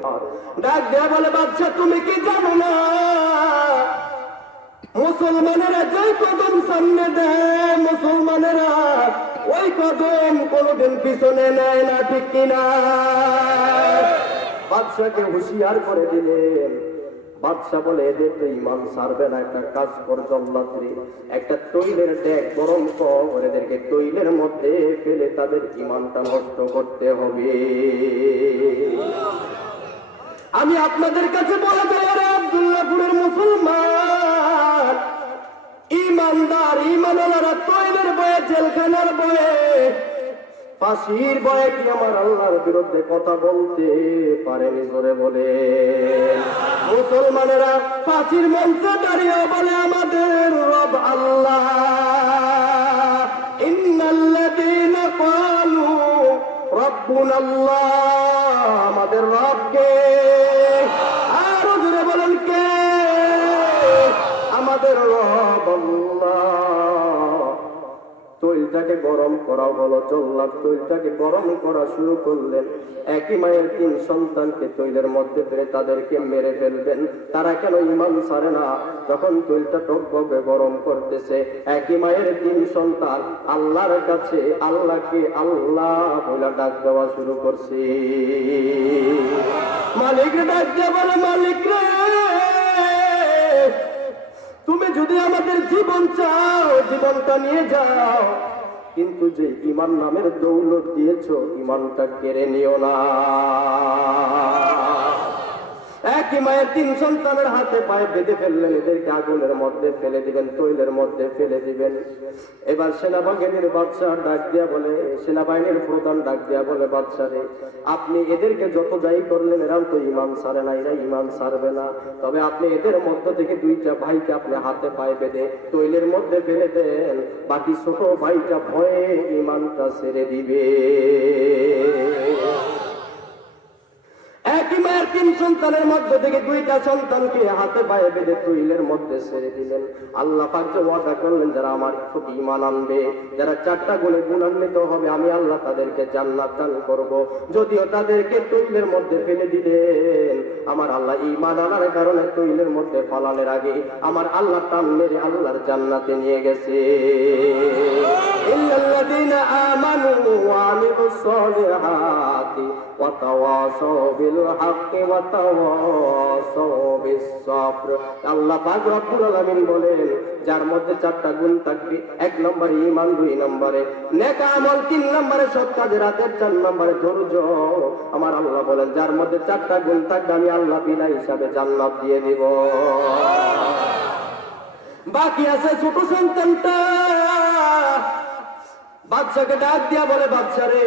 ডাক দেয়া বলে বাচ্চা তুমি কি জানো না মুসলমানেরা যে কদম সামনে দেয় মুসলমানেরা ওই কদম কোনদিন পিছনে নেয় না, ঠিক কিনা? বাদশাকে হুঁশিয়ার করে দিলেন। বাদশা বলে এদের তো ইমান ছাড়বে না, একটা কাজ কর জল্লাদরে, একটা তৈলের ডেক গরম কর, এদেরকে তৈলের মধ্যে ফেলে তাদের ইমানটা নষ্ট করতে হবে। আমি আপনাদের কাছে বলে যাই, আরে আব্দুল্লাহপুরের মুসলমান ইমানদার ইমানওয়ালারা তৈলের বয়ে, জেলখানার বয়ে, ফাঁসির বয়ে কি আমার আল্লাহর বিরুদ্ধে কথা বলতে পারেনি? জোরে বলে মুসলমানেরা ফাঁসির মঞ্চে দাঁড়িয়ে বলে আমাদের রব আল্লাহ, ইন্নাল্লাযীনা ক্বালু রাব্বুনাল্লাহ, আমাদের রবকে। আরো জোরে বলেন কে? আমাদের রব আল্লাহ। তৈলটাকে গরম করা হলো, জল্লাদ তৈলটাকে গরম করা শুরু করলেন। একই মায়ের 3 সন্তানকে তৈলের মধ্যে ফেলে তাদেরকে মেরে ফেলবেন। তারা কেন ইমান ছাড়ে না? যখন তৈলটা টকবকে গরম করতেছে, একই মায়ের 3 সন্তান আল্লাহর কাছে আল্লাহকে আল্লাহ বলে ডাক দেওয়া শুরু করছে। মালিক ডাক দিয়ে বলে, মালিক রে, তুমি যদি আমাদের জীবন চাও জীবনটা নিয়ে যাও, কিন্তু যে ইমান নামের দৌলত দিয়েছো ইমানটা কেড়ে নিও না। একই মায়ের 3 সন্তানের হাতে পায়ে বেঁধে ফেললেন, এদেরকে আগুনের মধ্যে ফেলে দিবেন, তৈলের মধ্যে ফেলে দিবেন। এবার সেনাবাহিনীর বাদশা ডাক দিয়া বলে, সেনাবাহিনীর প্রধান ডাক দিয়া বলে, বাদশা রে, আপনি এদেরকে যত যাই করলেন এরাও তো ইমান ছাড়ে না, এরা ইমান ছাড়বে না, তবে আপনি এদের মধ্য থেকে 2টা ভাইকে আপনি হাতে পায়ে বেঁধে তৈলের মধ্যে ফেলে দেন, বাকি ছোট ভাইটা ভয়ে ইমানটা ছেড়ে দিবে। একই মায়ের 3 সন্তানের মধ্যে থেকে 2টা সন্তানকে হাতে পায়ে বেঁধে তৈলের মধ্যে ছেড়ে দিলেন। আল্লাহ পাক যে ওয়াদা করলেন, যারা আমার প্রতি ঈমান আনবে, যারা 4টা গুণে গুণান্বিত হবে, আমি আল্লাহ তাদেরকে জান্নাত দান করব। যদিও তাদেরকে তৈলের মধ্যে ফেলে দিলেন, আমার আল্লাহ ঈমান আনার কারণে তৈলের মধ্যে ফালানোর আগে আমার আল্লাহ টান মেরে আল্লাহর জান্নাতে নিয়ে গেছে। ইল্লাল্লাযীনা আমানু ওয়া আমিলুস সালিহাতি ওয়া তাওয়াসাউ বিল হাক্কি ওয়া তাওয়াসাউ বিস সাবর। আল্লাহ পাক রব্বুল আলামিন বলেন, যার মধ্যে 4টা গুণ থাকবে, 1 নম্বরে ঈমান, 2 নম্বরে নেক আমল, 3 নম্বরে সৎ কাজের আদেশ, 4 নম্বরে ধৈর্য। আমার আল্লাহ বলেন, যার মধ্যে 4টা গুণ থাকবে আমি আল্লাহ বিনা হিসাবে জান্নাত দিয়ে দিব। বাকি আছে ছোট সন্তানটা। বাদশাকে ডাক দিয়া বলে, বাদশা রে,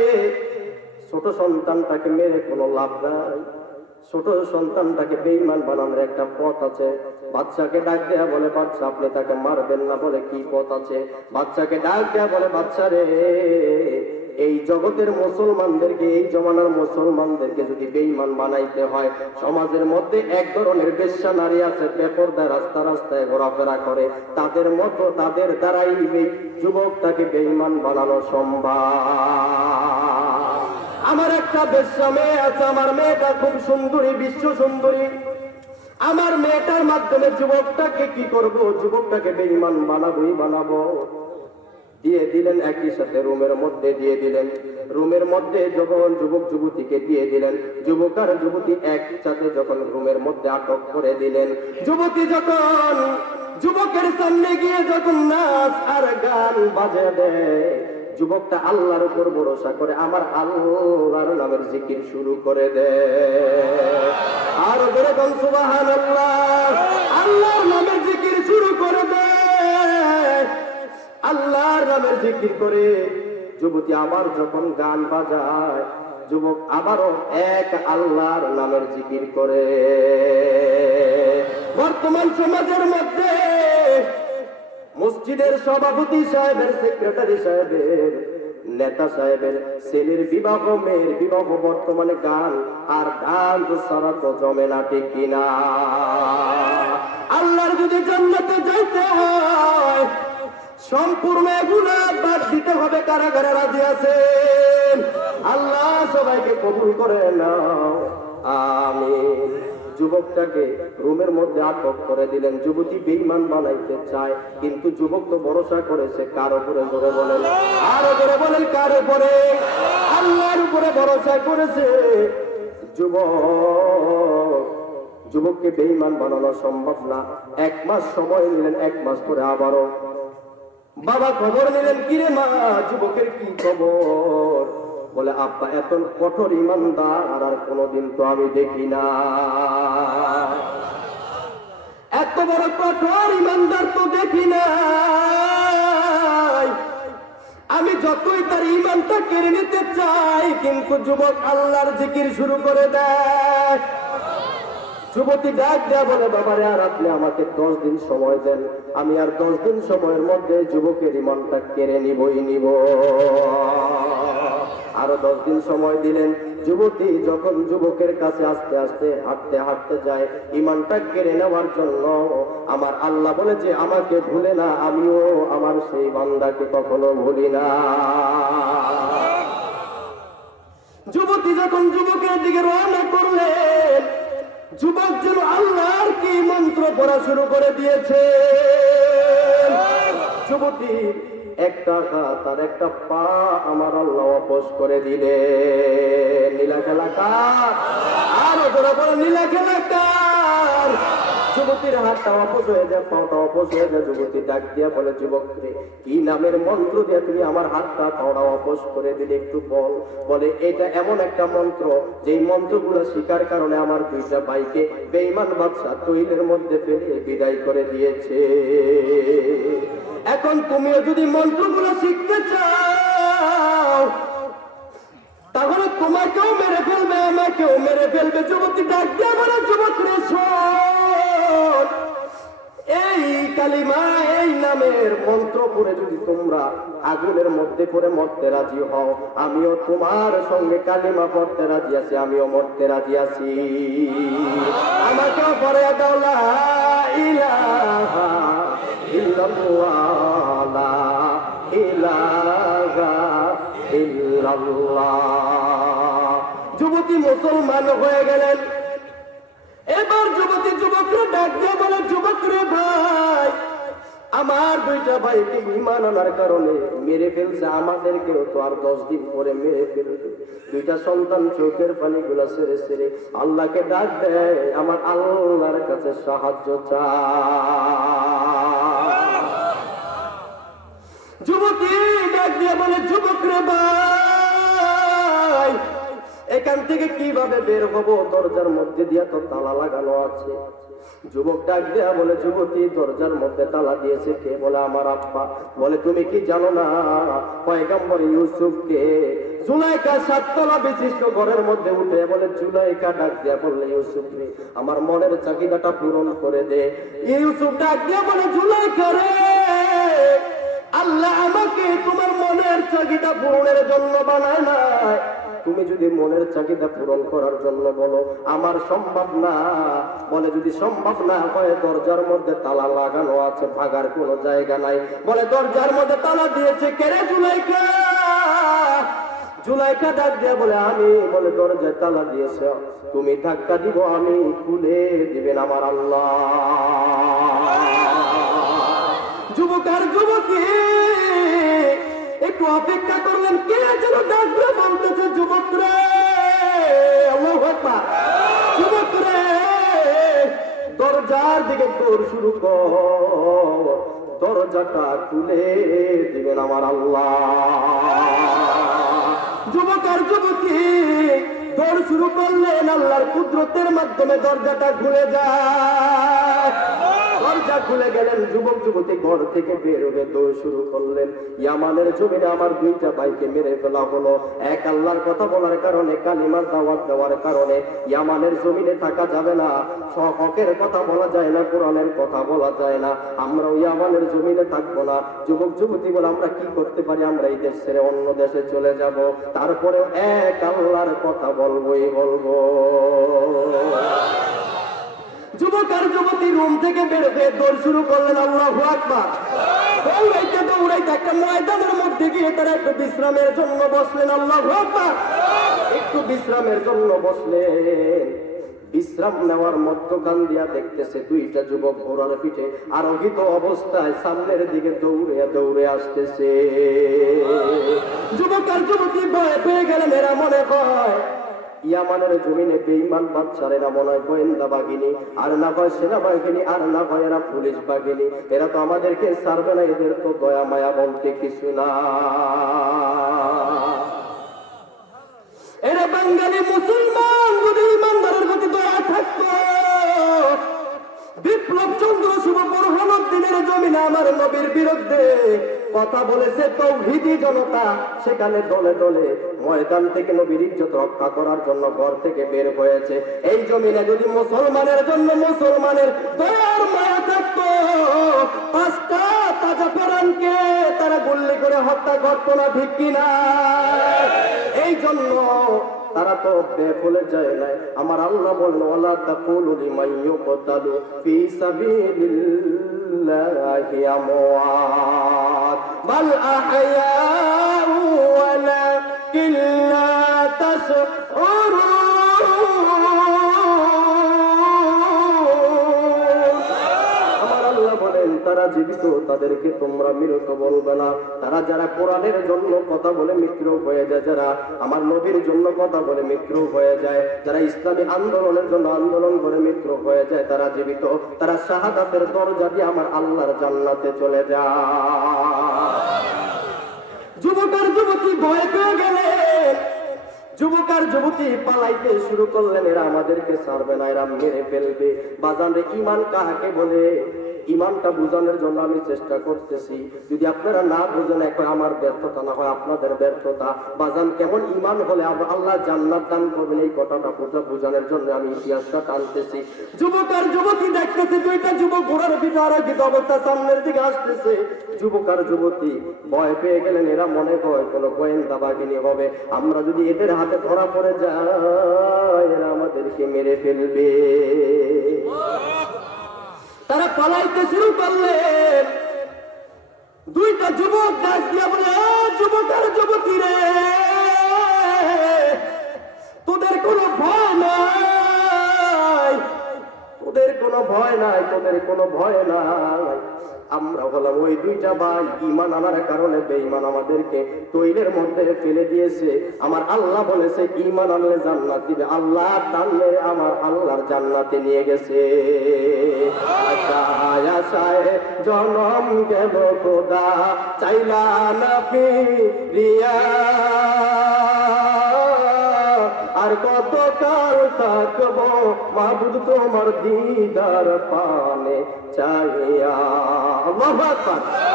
ছোট সন্তানটাকে মেরে কোনো লাভ নাই, ছোট সন্তানটাকে বেঈমান বানানোর একটা পথ আছে। বাদশাকে ডাক দেয়া বলে, বাদশা আপনি তাকে মারবেন না। বলে কি পথ আছে? বাদশাকে ডাক দেয়া বলে, বাদশা রে, এই জগতের মুসলমানদেরকে, এই জমানার মুসলমানদেরকে যদি বেঈমান বানাইতে হয়, সমাজের মধ্যে এক ধরনের বেশ্যা নারী আছে, বেপরদা রাস্তা রাস্তায় ঘোরাফেরা করে, তাদের মতো তাদের দ্বারাই এই যুবকটাকে বেঈমান বানানো সম্ভব। আমার একটা বেশ্যা মেয়ে আছে, আমার মেয়েটা খুব সুন্দরী, বিশ্ব সুন্দরী। আমার মেয়েটার মাধ্যমে যুবকটাকে কি করব? যুবকটাকে বেঈমান বানাবোই বানাবো। দিয়ে দিলেন, একই সাথে রুমের মধ্যে দিয়ে দিলেন। রুমের মধ্যে যখন যুবক যুবতীকে দিয়ে দিলেন, যুবক আর যুবতী একসাথে যখন রুমের মধ্যে আটক করে দিলেন, যুবতী যখন যুবকের সামনে গিয়ে যখন নাচ আর গান বাজে দেয়, যুবকটা আল্লাহর উপর ভরসা করে আমার আল্লাহর নামের জিকির শুরু করে দেয়। আর বলে বল সুবহানাল্লাহ, আল্লাহর নামের জিকির শুরু করে দেয়। আল্লাহর নামের জিকির করে যুবতী আবার যখন গান বাজায়, যুবক আবারও এক আল্লাহর নামের জিকির করে। বর্তমান সমাজের মধ্যে মসজিদের সভাপতি সাহেবের, সেক্রেটারি সাহেবের, নেতা সাহেবের ছেলের বিবাহ, মেয়ের বিবাহ বর্তমানে গান আর ডান্স ছাড়া তো জমে না, ঠিক কিনা? আল্লাহর যদি জান্নাতে যাইতে হয় সম্পূর্ণ এগুলা বাদ দিতে হবে। কারা কারা রাজি আছেন? আল্লাহ সবাইকে কবুল করে নাও, আমিন। যুবকটাকে রুমের মধ্যে আটক করে দিলেন। যুবতী বেঈমান বানাইতে চায়, কিন্তু যুবক তো ভরসা করেছে কার উপরে? জোরে বলেন, আরো জোরে বলেন, কার উপরে? আল্লাহর উপরে ভরসা করেছে। যুবককে বেঈমান বানানো সম্ভব না। 1 মাস সময় নিলেন। 1 মাস পরে আবারও বাবা খবর নিলেন, কিরে মা, যুবকের কি খবর? বলে, আব্বা এত কঠোর ইমানদার আর কোনদিন তো আমি দেখি না। এত বড় কঠোর ইমানদার তো দেখি না। আমি যতই তার ইমানটা কেড়ে নিতে চাই, কিন্তু যুবক আল্লাহর জিকির শুরু করে দেয়। যুবতী ডাক দেয়া বলে, বাবারে আর আপনি আমাকে 10 দিন সময় দেন, আমি আর 10 দিন সময়ের মধ্যে যুবকের ইমানটা কেড়ে নিবই নিব। আরো 10 দিন সময় দিলেন। যুবতী যখন যুবকের কাছে আস্তে আস্তে হাঁটতে হাঁটতে যায় ইমানটা কেড়ে নেওয়ার জন্য, আমার আল্লাহ বলে যে আমাকে ভুলে না, আমিও আমার সেই বান্দাকে কখনো ভুলি না। যুবতী যখন যুবকের দিকে রওনা করলেন, যুবক যেন আল্লাহর কি মন্ত্র পড়া শুরু করে দিয়েছে। যুবতী একটা হাত আর একটা পা আমার আল্লাহ অপস করে দিলে। নীলা খেলাকার, আরো জোরে বলে, নীলা খেলাকার। যুবতীর হাতটা অপস হয়ে যায়, পাওটা অপস হয়ে যায়। যুবতী ডাক দিয়া বলে, যুবক রে, কি নামের মন্ত্র দিয়ে তুমি আমার হাতটা পাওটা অপস করে দিলে, একটু বল। বলে, এটা এমন একটা মন্ত্র যেই মন্ত্রগুলো শিকার কারণে আমার 2টা ভাইকে বেঈমান বাদশা তৈলের মধ্যে ফেলে বিদায় করে দিয়েছে। এখন তুমিও যদি মন্ত্রগুলো শিখতে চাও, তাহলে তোমাকেও মেরে ফেলবে, আমাকেও মেরে ফেলবে। যুবতী ডাক দিয়ে বলে, যুবক রে শোন, এই কালিমা, এই নামের মন্ত্র পড়ে যদি তোমরা আগুনের মধ্যে পড়ে মরতে রাজি হও, আমিও তোমার সঙ্গে কালিমা পড়তে রাজি আছি, আমিও মরতে রাজি আছি। আমাকেও পড়ে দাও লা ইলাহা ইল্লাল্লাহ, লা ইলাহা ইল্লাল্লাহ। যুবতী মুসলমান হয়ে গেলেন। এবার যুবতী যুবকরা ডাক দিয়ে বলে, যুবক রে ভাই, আমার 2টা ভাইকে ঈমান আনার কারণে মেরে ফেলছে, আমাদেরকেও তো আর 10 দিন পরে মেরে ফেলবে। 2টা সন্তান চোখের পানিগুলা ছেড়ে ছেড়ে আল্লাহকে ডাক দেয়, আমার আল্লাহর কাছে সাহায্য চায়। যুবতী ডাক দিয়ে বলে, যুবক রে ভাই, এখান থেকে কিভাবে বের হবো? দরজার মধ্যে দিয়া তো তালা লাগানো আছে। যুবক ডাক দেয়া বলে, যুবতী, দরজার মধ্যে তালা দিয়েছে কে? বলে, আমার আব্বা। বলে, তুমি কি জানো না পয়গম্বর ইউসুফকে জুলাইকা 7 তলা বিশিষ্ট ঘরের মধ্যে উঠে? বলে, জুলাইকা ডাক দেয়া বললে, ইউসুফ রে, আমার মনের চাহিদাটা পূরণ করে দে। ইউসুফ ডাক দেয়া বলে, জুলাইকা রে, আল্লাহ আমাকে তোমার মনের চাহিদা পূরণের জন্য বানায় নাই। তুমি যদি মনের চাহিদা পূরণ করার জন্য বলো, আমার সম্ভব না। বলে, যদি সম্ভব না হয়, দরজার মধ্যে তালা লাগানো আছে, ভাগার কোনো জায়গা নাই। বলে, দরজার মধ্যে তালা দিয়েছে কে রে? জুলাইকা। জুলাইকা ডাক দিয়ে বলে, আমি। বলে, দরজায় তালা দিয়েছে, তুমি ধাক্কা দিব, আমি খুলে দিবেন আমার আল্লাহ। যুবক আর যুবতী একটু অপেক্ষা করলেন, কে যেন ডাক দিয়ে বলতেছে, যুবক রে, আল্লাহু আকবার, যুবক রে, দরজার দিকে দৌড় শুরু কর, দরজাটা খুলে দিবেন আমার আল্লাহ। যুবক আর যুবতী দৌড় শুরু করলেন, আল্লাহর কুদরতের মাধ্যমে দরজাটা খুলে যায়। দরজা খুলে গেলেন, যুবক যুবতী ঘর থেকে বের হয়ে দৌড় শুরু করলেন। ইয়ামানের জমিনে আমার 2টা ভাইকে মেরে ফেলা হলো। এক আল্লাহর কথা বলার কারণে, কালিমার দাওয়াত দেওয়ার কারণে ইয়ামানের জমিনে থাকা যাবে না। হকের কথা বলা যায় না, কোরআনের কথা বলা যায় না, আমরাও ইয়ামানের জমিনে থাকবো না। যুবক যুবতী বলে, আমরা কি করতে পারি? আমরা এই দেশ ছেড়ে অন্য দেশে চলে যাব, তারপরে এক আল্লাহর কথা বলবোই বলবো। যুবক আর যুবতী রুম থেকে বের হয়ে দৌড় শুরু করলেন। আল্লাহু আকবার। দৌড়াইতে দৌড়াইতে একটা ময়দানের মধ্যে গিয়ে তারা একটু বিশ্রামের জন্য বসলেন। আল্লাহু আকবার। একটু বিশ্রামের জন্য বসলেন। বিশ্রাম নেওয়ার মধ্যখান দিয়া দেখতেছে দুইটা যুবক ঘোড়ার পিঠে আরোহিত অবস্থায় সামনের দিকে দৌড়ে দৌড়ে আসতেছে। যুবক আর যুবতী ভয় পেয়ে গেলেন। এরা মনে হয় ইয়ামানের জমিনে বেঈমান বাদশারা মনে হয় গোয়েন্দা বাহিনী, আর না হয় সেনাবাহিনী, আর না হয় এরা পুলিশ বাহিনী। এরা তো আমাদেরকে ছাড়বে না, এদের তো দয়া মায়া বলতে কিছু না। এরা বাঙালি মুসলমান, যদি ইমানদারের প্রতি দয়া থাকতো, বিপ্লব চন্দ্র শুভ বুরহানুদ্দিনের জমিনে আমার নবীর বিরুদ্ধে কথা বলেছে তৌহিদি জনতা, সেখানে দলে দলে ময়দান থেকে নবীর ইজ্জত রক্ষা করার জন্য ঘর থেকে বের হয়েছে। এই জমিনে যদি মুসলমানের জন্য মুসলমানের দয়ার মায়া থাকতো, পাঁচটা তাজা প্রাণকে তারা গুল্লি করে হত্যা করতো না, ঠিক কিনা? এই জন্য তারা তো বেফলে যায় না। আমার আল্লাহ বলেন, ওয়ালা তাকুলু লিমান ইউকতালু ফি সাবিলিল্লাহি আমওয়াত বাল আহইয়াউ ওয়ালাকিন লা তাশউরুন। তারা জীবিত, তাদেরকে তোমরা মৃত বলবে না। তারা যারা কোরআনের জন্য কথা বলে মৃত্যু হয়ে যায়, যারা আমার নবীর জন্য কথা বলে মৃত্যু হয়ে যায়, যারা ইসলামী আন্দোলনের জন্য আন্দোলন করে মৃত্যু হয়ে যায়, তারা জীবিত। তারা শাহাদাতের দরজা দিয়ে আমার আল্লাহর জান্নাতে চলে যায়। যুবক আর যুবতী ভয় পেয়ে গেলে, যুবক আর যুবতী পালাইতে শুরু করলেন। এরা আমাদেরকে ছাড়বে না, এরা মেরে ফেলবে। বাজান রে, ইমান কাহাকে বলে? ইমানটা বোঝানোর জন্য আমি চেষ্টা করতেছি। যদি আপনারা না বোঝেন, এখন আমার ব্যর্থতা, না হয় আপনাদের ব্যর্থতা। বাজান, কেমন ইমান হলে আল্লাহ জান্নাত দান করবেন, এই কথাটা বোঝানোর জন্য আমি ইতিহাসটা টানতেছি। যুবক আর যুবতী দেখতেছে, দুইটা যুবক ঘোড়ার পিঠে আরোহিত অবস্থা সামনের দিকে আসতেছে। যুবক আর যুবতী ভয় পেয়ে গেলেন। এরা মনে হয় কোনো গোয়েন্দা বাহিনী হবে, আমরা যদি এদের হাতে ধরা পড়ে যাই, এরা আমাদেরকে মেরে ফেলবে। তারা পালাইতে শুরু করলেন। দুইটা যুবক ডাক দিয়া বলে, যুবক আর যুবতী রে, তোদের কোনো ভয় নাই, তোদের কোনো ভয় নাই, তোদের কোনো ভয় নাই। আমরা হলাম ওই দুইটা ভাই, ঈমান আনার কারণে বেঈমান আমাদেরকে তৈলের মধ্যে ফেলে দিয়েছে। আমার আল্লাহ বলেছে ঈমান আনলে জান্নাত দিবে, আল্লাহ টানলে আমার আল্লাহর জান্নাতে নিয়ে গেছে। আশায় আশায় জনম গেল খোদা, চাইলা না ফিরিয়া, আর কত কাল থাকবো মাবুদ তোমার দিদার পানে চাইয়া।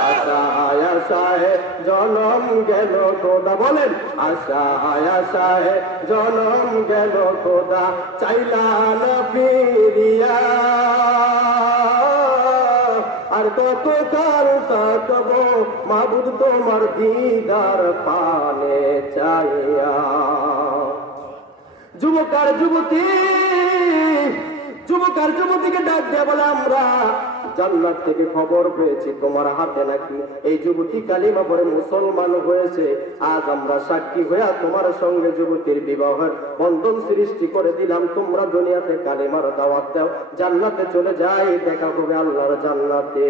আশায় আশায় জনম গেল খোদা, বলেন আশায় আশায় জনম গেল খোদা, চাইলা না ফিরিয়া, আর কত কাল থাকবো মাবুদ তোমার দিদার পানে চাইয়া। যুবক আর যুবতী, যুবক আর যুবতীকে ডাক দিয়ে বলে, আমরা জান্নাত থেকে খবর পেয়েছি তোমার হাতে নাকি এই যুবতী কালিমা পড়ে মুসলমান হয়েছে। আজ আমরা সাক্ষী হইয়া তোমার সঙ্গে যুবতীর বিবাহের বন্ধন সৃষ্টি করে দিলাম। তোমরা দুনিয়াতে কালিমার দাওয়াত দাও, জান্নাতে চলে যাই, দেখা হবে আল্লাহর জান্নাতে।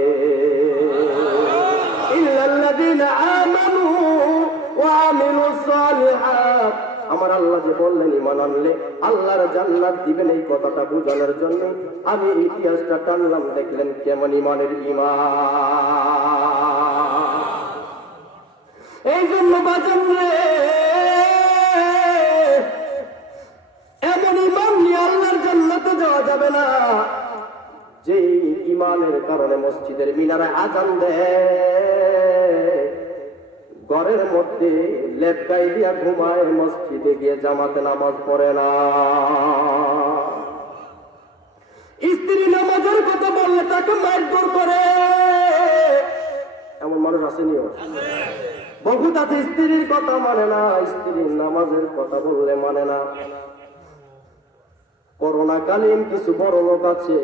ইল্লাল্লাযীনা আমানু ওয়া আমিলুস সালিহাত, আমার আল্লাহ যে বললেন ঈমান আনলে আল্লাহর জান্নাত দিবেন, এই কথাটা বোঝানোর জন্য আমি ইতিহাসটা টানলাম। দেখলেন কেমন ঈমানের ঈমান। এই জন্য বাজান রে, এমন ঈমান নিয়ে আল্লাহর জান্নাতে যাওয়া যাবে না যে ঈমানের কারণে মসজিদের মিনারে আযান দেয়, ঘরের মধ্যে লেপকাই দিয়া ঘুমায়, মসজিদে গিয়ে জামাতে নামাজ পড়ে না। স্ত্রী নামাজের কথা বললে তাকে মারধর করে, এমন মানুষ আসেনি? বহুত আছে, স্ত্রীর কথা মানে না, স্ত্রীর নামাজের কথা বললে মানে না। করোনা কালীন কিছু বড় লোক আছে,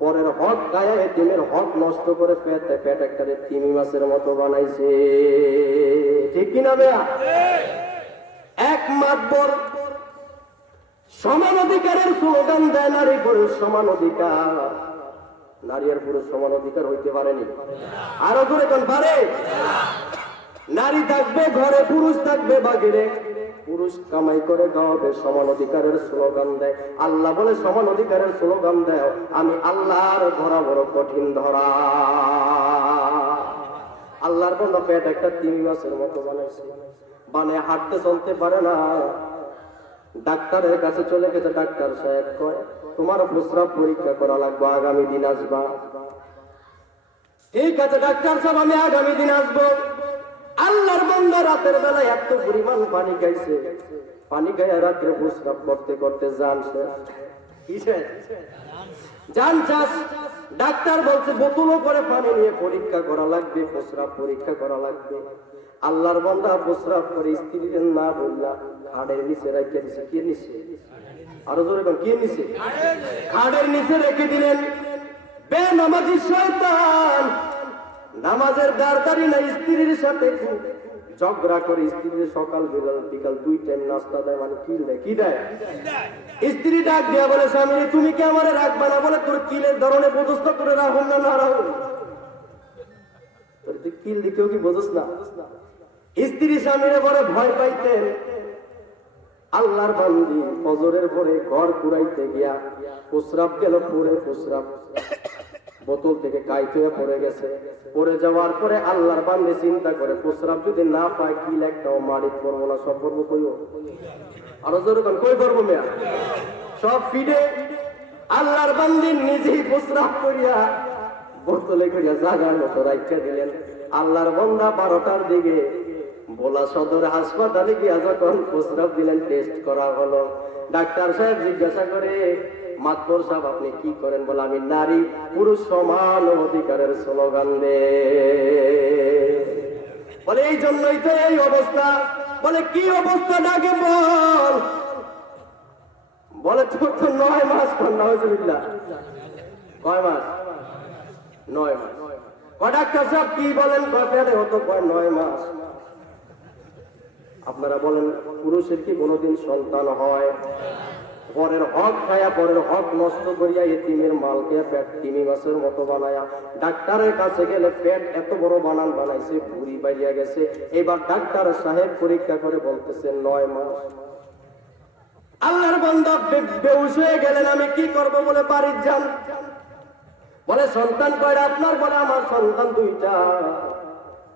পরের হক গায়ে এতিমের হক নষ্ট করে পেট একটা তিমি মাছের মতো বানাইছে। ঠিক কিনা বেয়া? এক মাতবর সমান অধিকারের স্লোগান দেয়, নারী পুরুষ সমান অধিকার। নারী আর পুরুষ সমান অধিকার হইতে পারেনি। আরো জোরে কোন পারে? নারী থাকবে ঘরে, পুরুষ থাকবে বাহিরে। পুরুষ কামাই করে খাওয়াবে, সমান অধিকারের স্লোগান দেয়। আল্লাহ বলে সমান অধিকারের স্লোগান দেয়, আমি আল্লাহর ধরা বড় কঠিন ধরা। আল্লাহর বন্ধা পেট একটা তিমি মাছের মতো বানাইছে, বানায় হাঁটতে চলতে পারে না। ডাক্তারের কাছে চলে গেছে, ডাক্তার সাহেব কয় তোমার প্রস্রাব পরীক্ষা করা লাগবে, আগামী দিন আসবা। ঠিক আছে ডাক্তার সাহেব, আমি আগামী দিন আসবো। আল্লাহর বান্দা রাতের বেলা এত পরিমাণ পানি খাইছে, পানি খাইয়া রাত্রে প্রস্রাব করতে করতে জান শেষ। ডাক্তার বলছে বোতলও করে পানি নিয়ে পরীক্ষা করা লাগবে, প্রস্রাব পরীক্ষা করা লাগবে। আল্লাহর বান্দা প্রস্রাব করে স্ত্রীর না বললা খাড়ের নিচে রেখে দিছে। কে নিচে? আরো জোরে কোন? কে নিচে? খাড়ের নিচে রেখে দিলেন। বেনামাজি শয়তান নামাজের দাঁড়াতারি না, স্ত্রীর সাথে ঝগড়া করে। স্ত্রীর সকাল বিকাল 2 টাইম নাস্তা দেয়, মানে কিল দেয়। কি দেয়? স্ত্রী ডাক দিয়া বলে স্বামী তুমি কি আমারে রাখবা না? বলে তোর কিলের ধরনে বোঝস না, করে রাখুন না না রাখুন। তোর তুই কিল দিকেও কি বোঝস না? স্ত্রী স্বামীরে বড় ভয় পাইতেন। আল্লাহর বান্দি ফজরের পরে ঘর কুড়াইতে গিয়া প্রস্রাব গেল, পরে প্রস্রাব বোতল থেকে কাইতে পড়ে গেছে। পড়ে যাওয়ার পরে আল্লাহর বান্দে চিন্তা করে প্রস্রাব যদি না পায় কি একটাও মারি করবো না, সব করবো কইও। আরো জোরে কোন? কই করবো মেয়া? সব ফিডে আল্লাহর বান্দি নিজেই প্রস্রাব করিয়া বোতলে করিয়া জাগার মতো রাইখা দিলেন। আল্লাহর বান্দা 12টার দিকে ভোলা সদর হাসপাতালে গিয়া যখন প্রস্রাব দিলেন, টেস্ট করা হলো। ডাক্তার সাহেব জিজ্ঞাসা করে মাতবর সাহেব আপনি কি করেন? বলে আমি নারী পুরুষ সমান অধিকারের স্লোগান দে। বলে এই জন্যই তো এই অবস্থা। বলে কি অবস্থা ডাকে বল? বলে তোর তো 9 মাস কন্যা হয়েছে। বুঝলা? কয় মাস? 9 মাস। ডাক্তার সাহেব কি বলেন? কয়টা হতো? 9 মাস। আপনারা বলেন পুরুষের কি কোনোদিন সন্তান হয়? পরের হক খায়া, পরের হক নষ্ট করিয়া এতিমের মালকে পেট তিমি মাছের মতো বানায়া। ডাক্তারের কাছে গেলে পেট এত বড় বানাইছে, ভুঁড়ি বাইরিয়া গেছে। এবার ডাক্তার সাহেব পরীক্ষা করে বলতেছে 9 মাস। আল্লাহর বান্দা বেহুশ হয়ে গেলেন। আমি কি করব? বলে বাড়ির যান। বলে সন্তান কয়টা আপনার? বলে আমার সন্তান 2টা।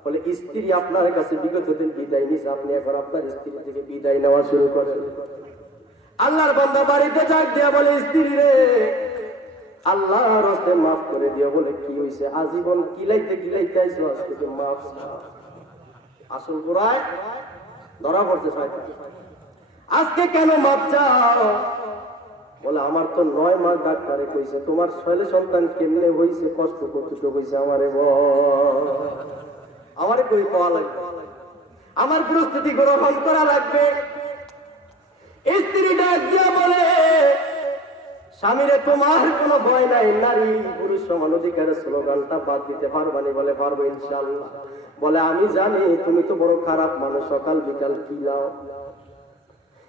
বলে স্ত্রী আপনার কাছে বিগত দিন বিদায় নিছে, আপনি এখন আপনার স্ত্রী থেকে বিদায় নেওয়া শুরু করেন। আল্লাহর বান্দা বাড়িতে যাক দিয়া বলে স্ত্রী রে আল্লাহর রাস্তায় মাফ করে দিও। বলে কি হইছে? আজীবন কিলাইতে আইছো, আজকে মাফ। আসল গোড়ায় ধরা পড়ছে শয়তান। আজকে কেন মাফ চাও? বলে আমার তো 9 মাস ডাক্তারে কইছে তোমার ছেলে সন্তান কেমনে হইছে, কষ্ট কতটুকু হইছে আমারে বল। আমারে কই পাওয়া লাগবে, আমার প্রস্তুতি গ্রহণ করা লাগবে। স্ত্রী ডাক দিয়া বলে স্বামীরে তোমার কোনো ভয় নাই, নারী পুরুষ সমান অধিকারের স্লোগানটা বাদ দিতে পারবানি? বলে পারবো ইনশাআল্লাহ। বলে আমি জানি তুমি তো বড় খারাপ মানুষ, সকাল বিকাল কি লাও।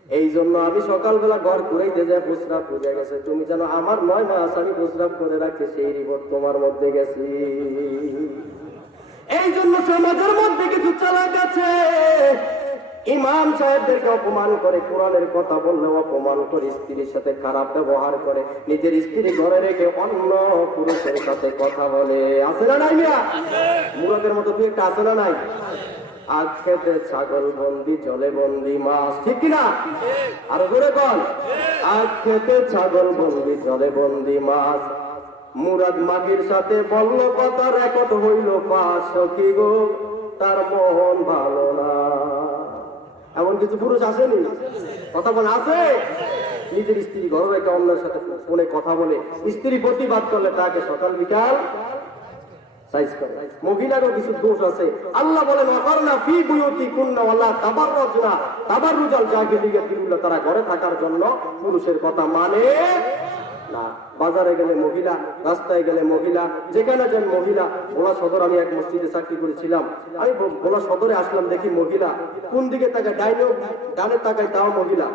এই জন্য আমি সকালবেলা ঘর কুড়াইতে যাই, প্রস্রাব বুঝে গেছে। তুমি জানো আমার 9 মাস আমি প্রস্রাব করে রাখছি, সেই রিপোর্ট তোমার মধ্যে গেছি। এই জন্য সমাজের মধ্যে কিছু চালাক আছে, ইমাম সাহেবদেরকে অপমান করে, কোরআনের কথা বললে অপমান করে, স্ত্রীর সাথে খারাপ ব্যবহার করে, নিজের স্ত্রী ঘরে রেখে অন্য পুরুষের সাথে কথা বলে। আছে না নাই মিয়া? মুরাদের মতো তুই একটা আছে না নাই? আজ খেতে ছাগল বন্দি, জলে বন্দি মাছ। ঠিক কিনা? আরো জোরে বল। আজ খেতে ছাগল বন্দি, জলে বন্দি মাছ। মুরাদ মাগির সাথে বলল কথা, রেকর্ড হইল পাস। কি গো তার মন ভালো না। এমন কিছু পুরুষ আসেনি? কথা বলে আছে। নিজের স্ত্রী ঘরে রেখে অন্যের সাথে ফোনে কথা বলে, স্ত্রী প্রতিবাদ করলে তাকে সকাল বিকাল সাইজ করে। মহিলারও কিছু দোষ আছে। আল্লাহ বলেন অকরনা ফি বুয়ুতিকুন্না ওয়ালা তাবাররুজনা তাবাররুজাল জাহিলিয়াতিল্লাহ। তারা ঘরে থাকার জন্য পুরুষের কথা মানে না, বাজারে গেলে মহিলা, রাস্তায় গেলে মহিলা, যেখানে যান মহিলা। ভোলা সদর আমি এক মসজিদে চাকরি করেছিলাম, আমি ভোলা সদরে আসলাম, দেখি মহিলা কোন দিকে তাকায়, ডানে তাকায় তাও মহিলা,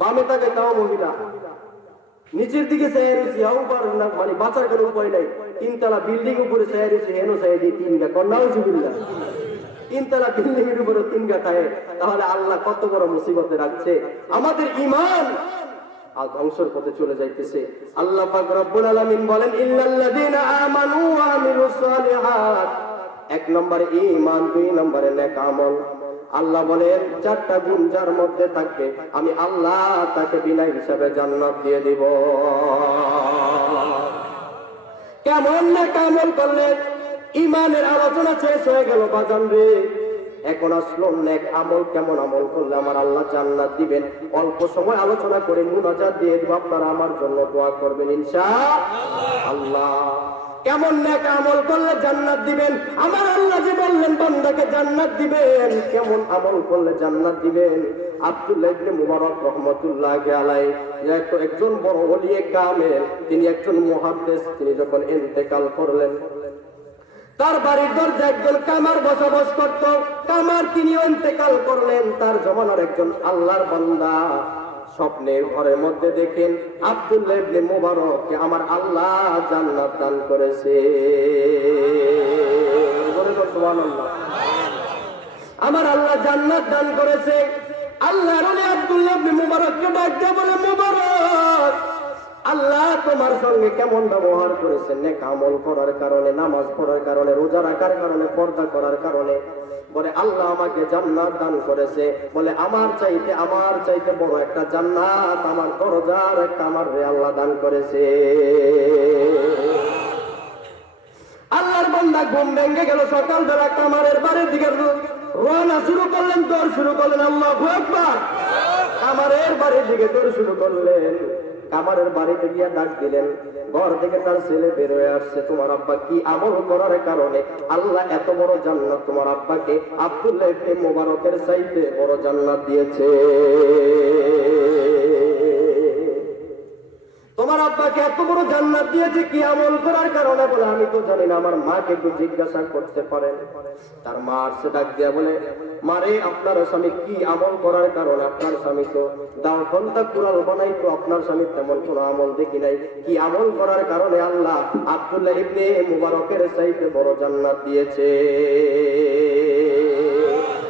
বামে তাকায় তাও মহিলা, নিচের দিকে চাই রয়েছি, মানে বাঁচার কোনো উপায় নাই। তিনতলা বিল্ডিং উপরে চাই রয়েছি, হেন চাই দিই তিনগা কন্যা জুবিল্লা, তিনতলা বিল্ডিং এর উপরে তিনগা খায়। তাহলে আল্লাহ কত বড় মুসিবতে রাখছে, আমাদের ঈমান আর ধ্বংসের পথে চলে যাইতেছে। আল্লাহ পাক রব্বুল আলামিন বলেন ইল্লাল্লাযীনা আমানু ওয়া আমিলুস সালিহাত, এক নম্বরে ঈমান, দুই নম্বরে নেক আমল। আল্লাহ বলেন চারটা গুণ যার মধ্যে থাকবে আমি আল্লাহ তাকে বিনা হিসাবে জান্নাত দিয়ে দিব। কেমন নেক আমল করলে? ঈমানের আলোচনা শেষ হয়ে গেল বাজান রে, এখন আসলো নেক আমল, কেমন আমল করলে আমার আল্লাহ জান্নাত দিবেন। অল্প সময় আলোচনা করে মুনাজাত দিয়ে দিব, আপনারা আমার জন্য দোয়া করবেন ইনশাআল্লাহ। কেমন নেক আমল করলে জান্নাত দিবেন? আমার আল্লাহ যে বললেন বান্দাকে জান্নাত দিবেন, কেমন আমল করলে জান্নাত দিবেন? আব্দুল্লাহ ইবনে মুবারক রাহমাতুল্লাহি আলাইহি একজন বড় ওলিয়ে কামেল, তিনি একজন মুহাদ্দিস, তিনি যখন ইন্তেকাল করলেন তার বাড়ির দরজা একজন কামার বসবাস করত, কামার তিনি ইন্তেকাল করলেন। তার জমানার একজন আল্লাহর বান্দা স্বপ্নের ঘরের মধ্যে দেখেন আব্দুল্লাহ ইবনে মুবারককে আমার আল্লাহ জান্নাত দান করেছে। সুবহানাল্লাহ, আমার আল্লাহ জান্নাত দান করেছে। আল্লাহর ওলি আব্দুল্লাহ ইবনে মুবারককে ডাক দিয়ে বলে, মুবারক, আল্লাহ তোমার সঙ্গে কেমন ব্যবহার করেছেন নেক আমল করার কারণে, নামাজ পড়ার কারণে, রোজা রাখার কারণে, পর্দা করার কারণে। বলে আল্লাহ আমাকে জান্নাত দান করেছে। বলে আমার চাইতে বড় একটা জান্নাত, আমার দরজার একটা আমার রে আল্লাহ দান করেছে। আল্লাহর বান্দা ঘুম ভেঙে গেল, সকালবেলা কামারের বাড়ির দিকে রওনা শুরু করলেন, দৌড় শুরু করলেন। আল্লাহু আকবার, কামারের বাড়ির দিকে দৌড় শুরু করলেন। কামারের বাড়িতে গিয়া ডাক দিলেন, ঘর থেকে তার ছেলে বের হয়ে আসছে। তোমার আব্বা কি আমল করার কারণে আল্লাহ এত বড় জান্নাত তোমার আব্বাকে আব্দুল্লাহ ইবনে মুবারকের চাইতে বড় জান্নাত দিয়েছে? তোমার আব্বাকে এত বড় জান্নাত দিয়েছে কি আমল করার কারণে? বলে আমি তো জানি না, আমার মাকে একটু জিজ্ঞাসা করতে পারেন। তার মা আসছে, ডাক দিয়া বলে, মারে আপনার স্বামী কি আমল করার কারণে? আপনার স্বামী তো দাও ঘন্টা কুড়াল বানাইতো, আপনার স্বামী তেমন কোনো আমল দেখি নাই, কি আমল করার কারণে আল্লাহ আব্দুল্লাহ ইবনে মুবারকের চাইতে বড় জান্নাত দিয়েছে?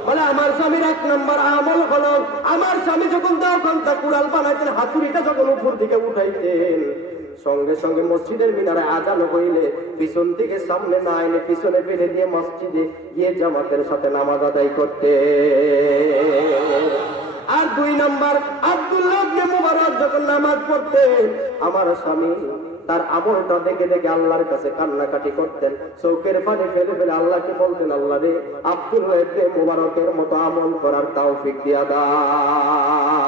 বলে আমার স্বামীর এক নম্বর আমল হলো, আমার স্বামী যখন দাও ঘন্টা কুড়াল বানাইতেন, হাতুড়িটা যখন উপর দিকে উঠাইতেন, সঙ্গে সঙ্গে মসজিদের মিনারে আজান হইলে পিছন থেকে সামনে না এনে পিছনে ফেলে দিয়ে মসজিদে গিয়ে জামাতের সাথে নামাজ আদায় করতে। আর দুই নম্বর, আব্দুল্লাহ ইবনে মুবারক যখন নামাজ পড়তেন, আমার স্বামী তার আমলটা দেখে দেখে আল্লাহর কাছে কান্নাকাটি করতেন, চোখের পানি ফেলে ফেলে আল্লাহকে বলতেন, আল্লাহ রে আব্দুল্লাহ ইবনে মুবারকের মতো আমল করার তৌফিক দিয়া দাও।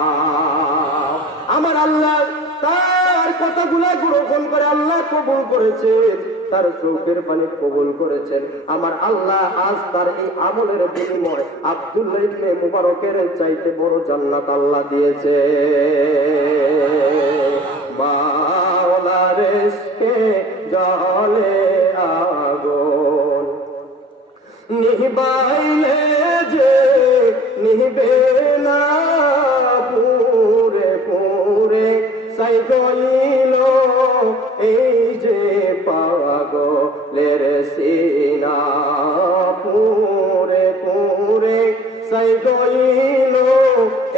আমার আল্লাহ তার কথাগুলা গ্রহণ করে আল্লাহ কবুল করেছেন, তার চোখের পানি কবুল করেছেন। আমার আল্লাহ আজ তার এই আমলের বিনিময় আব্দুল্লাহ ইবনে মুবারকের চাইতে বড় জান্নাত আল্লাহ দিয়েছে। মাওলার ইশকে জ্বলে আগুন, নিভাইলে যে নিভবে না, পুরে পুরে সাই গইল এই যে পাগলের সিনা, পুরে পুরে সাই গইল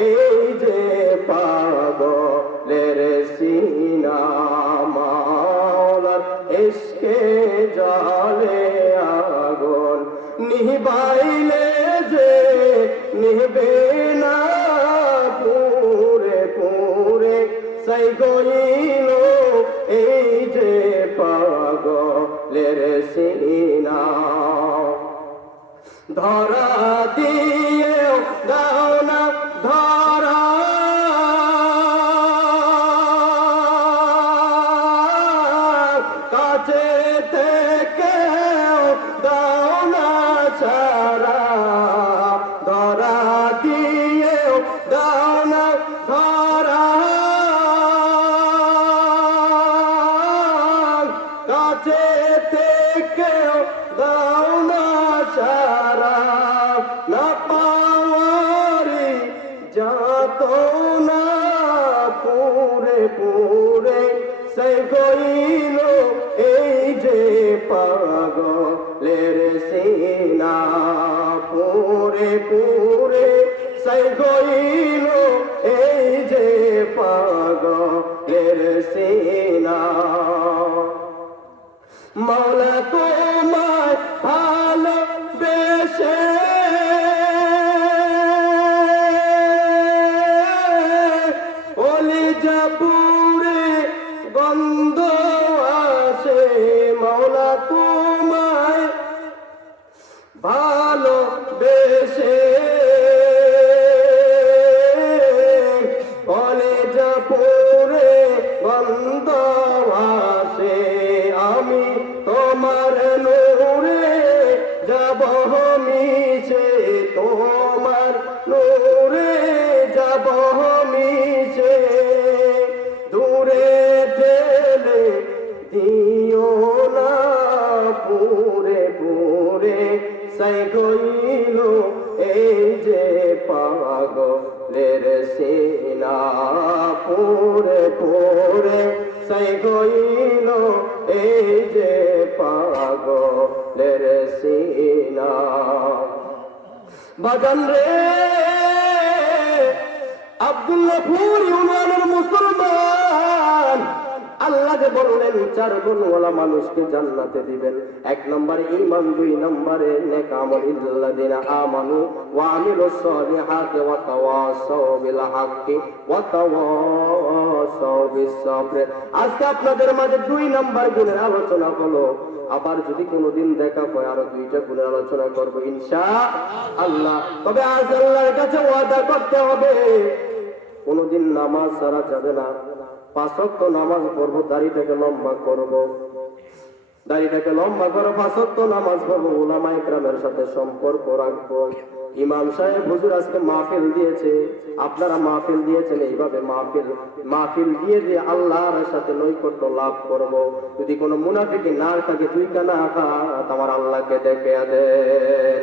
এই যে পাগলের সিনা। মাওলার ইশকে জ্বলে আগুন, নিভাইলে যে নিভবে না, পুরে পুরে সাই গইল এই যে পাগলের সিনা। ধরা দিয়ে দাও না ধরা, কাছে থেকে দাও না ছাড়া, ধরা দিয়ে দাও না ধরা, পুরে সে গইল এই যে পাগলের সিনা পুরে পুরে সে গইল এই যে পাগলের সিনা মাওলা তোমায় ভালোবেসে পুরে গন্ধ আসে মাওলা তোমায় ভালোবেসে কলেজা পুরে গন্ধ আসে আমি তোমার নূরে যাব মিশে তোমার নূরে যাব মিশে দূরে ঠেলে দিও না পুরে পুরে সাই গইল এই যে পাগলের সিনা পুরে পুরে সাই গইল এই যে পাগলের সিনা বাজান রে আব্দুল্লাহপুর ইউনিয়নের মুসলমান আল্লাহ যে বললেন 4 গুণওয়ালা মানুষকে জান্নাতে দিবেন। 1 নম্বরে ঈমান, 2 নম্বরে নেক আমল ইল্লাযিনা আমানু ওয়া আমিলুস সালিহাতি ওয়া তাওয়াসাউ বিল হাক্কি ওয়া তাওয়াসাউ বিস সাবর। আজকে আপনাদের মাঝে 2 নম্বর গুণের আলোচনা হলো। আবার যদি কোনোদিন দেখা হয় আরো 2টা গুণের আলোচনা করব ইনশাআল্লাহ। তবে আজ আল্লাহর কাছে ওয়াদা করতে হবে কোনোদিন নামাজ ছাড়া যাবে না। 5 ওয়াক্ত নামাজ পড়বো, দাড়িটাকে লম্বা করবো, দাড়িটাকে লম্বা করে 5 ওয়াক্ত নামাজ পড়বো, উলামা ইকরামের সাথে সম্পর্ক রাখবো। ইমাম সাহেব হুজুর আজকে মাহফিল দিয়েছে, আপনারা মাহফিল দিয়েছেন, এইভাবে মাহফিল দিয়ে আল্লাহর সাথে নৈকট্য লাভ করব। যদি কোনো মুনাফিকি না থাকে 2 কানা হাত আমার আল্লাহকে দেখে দেন।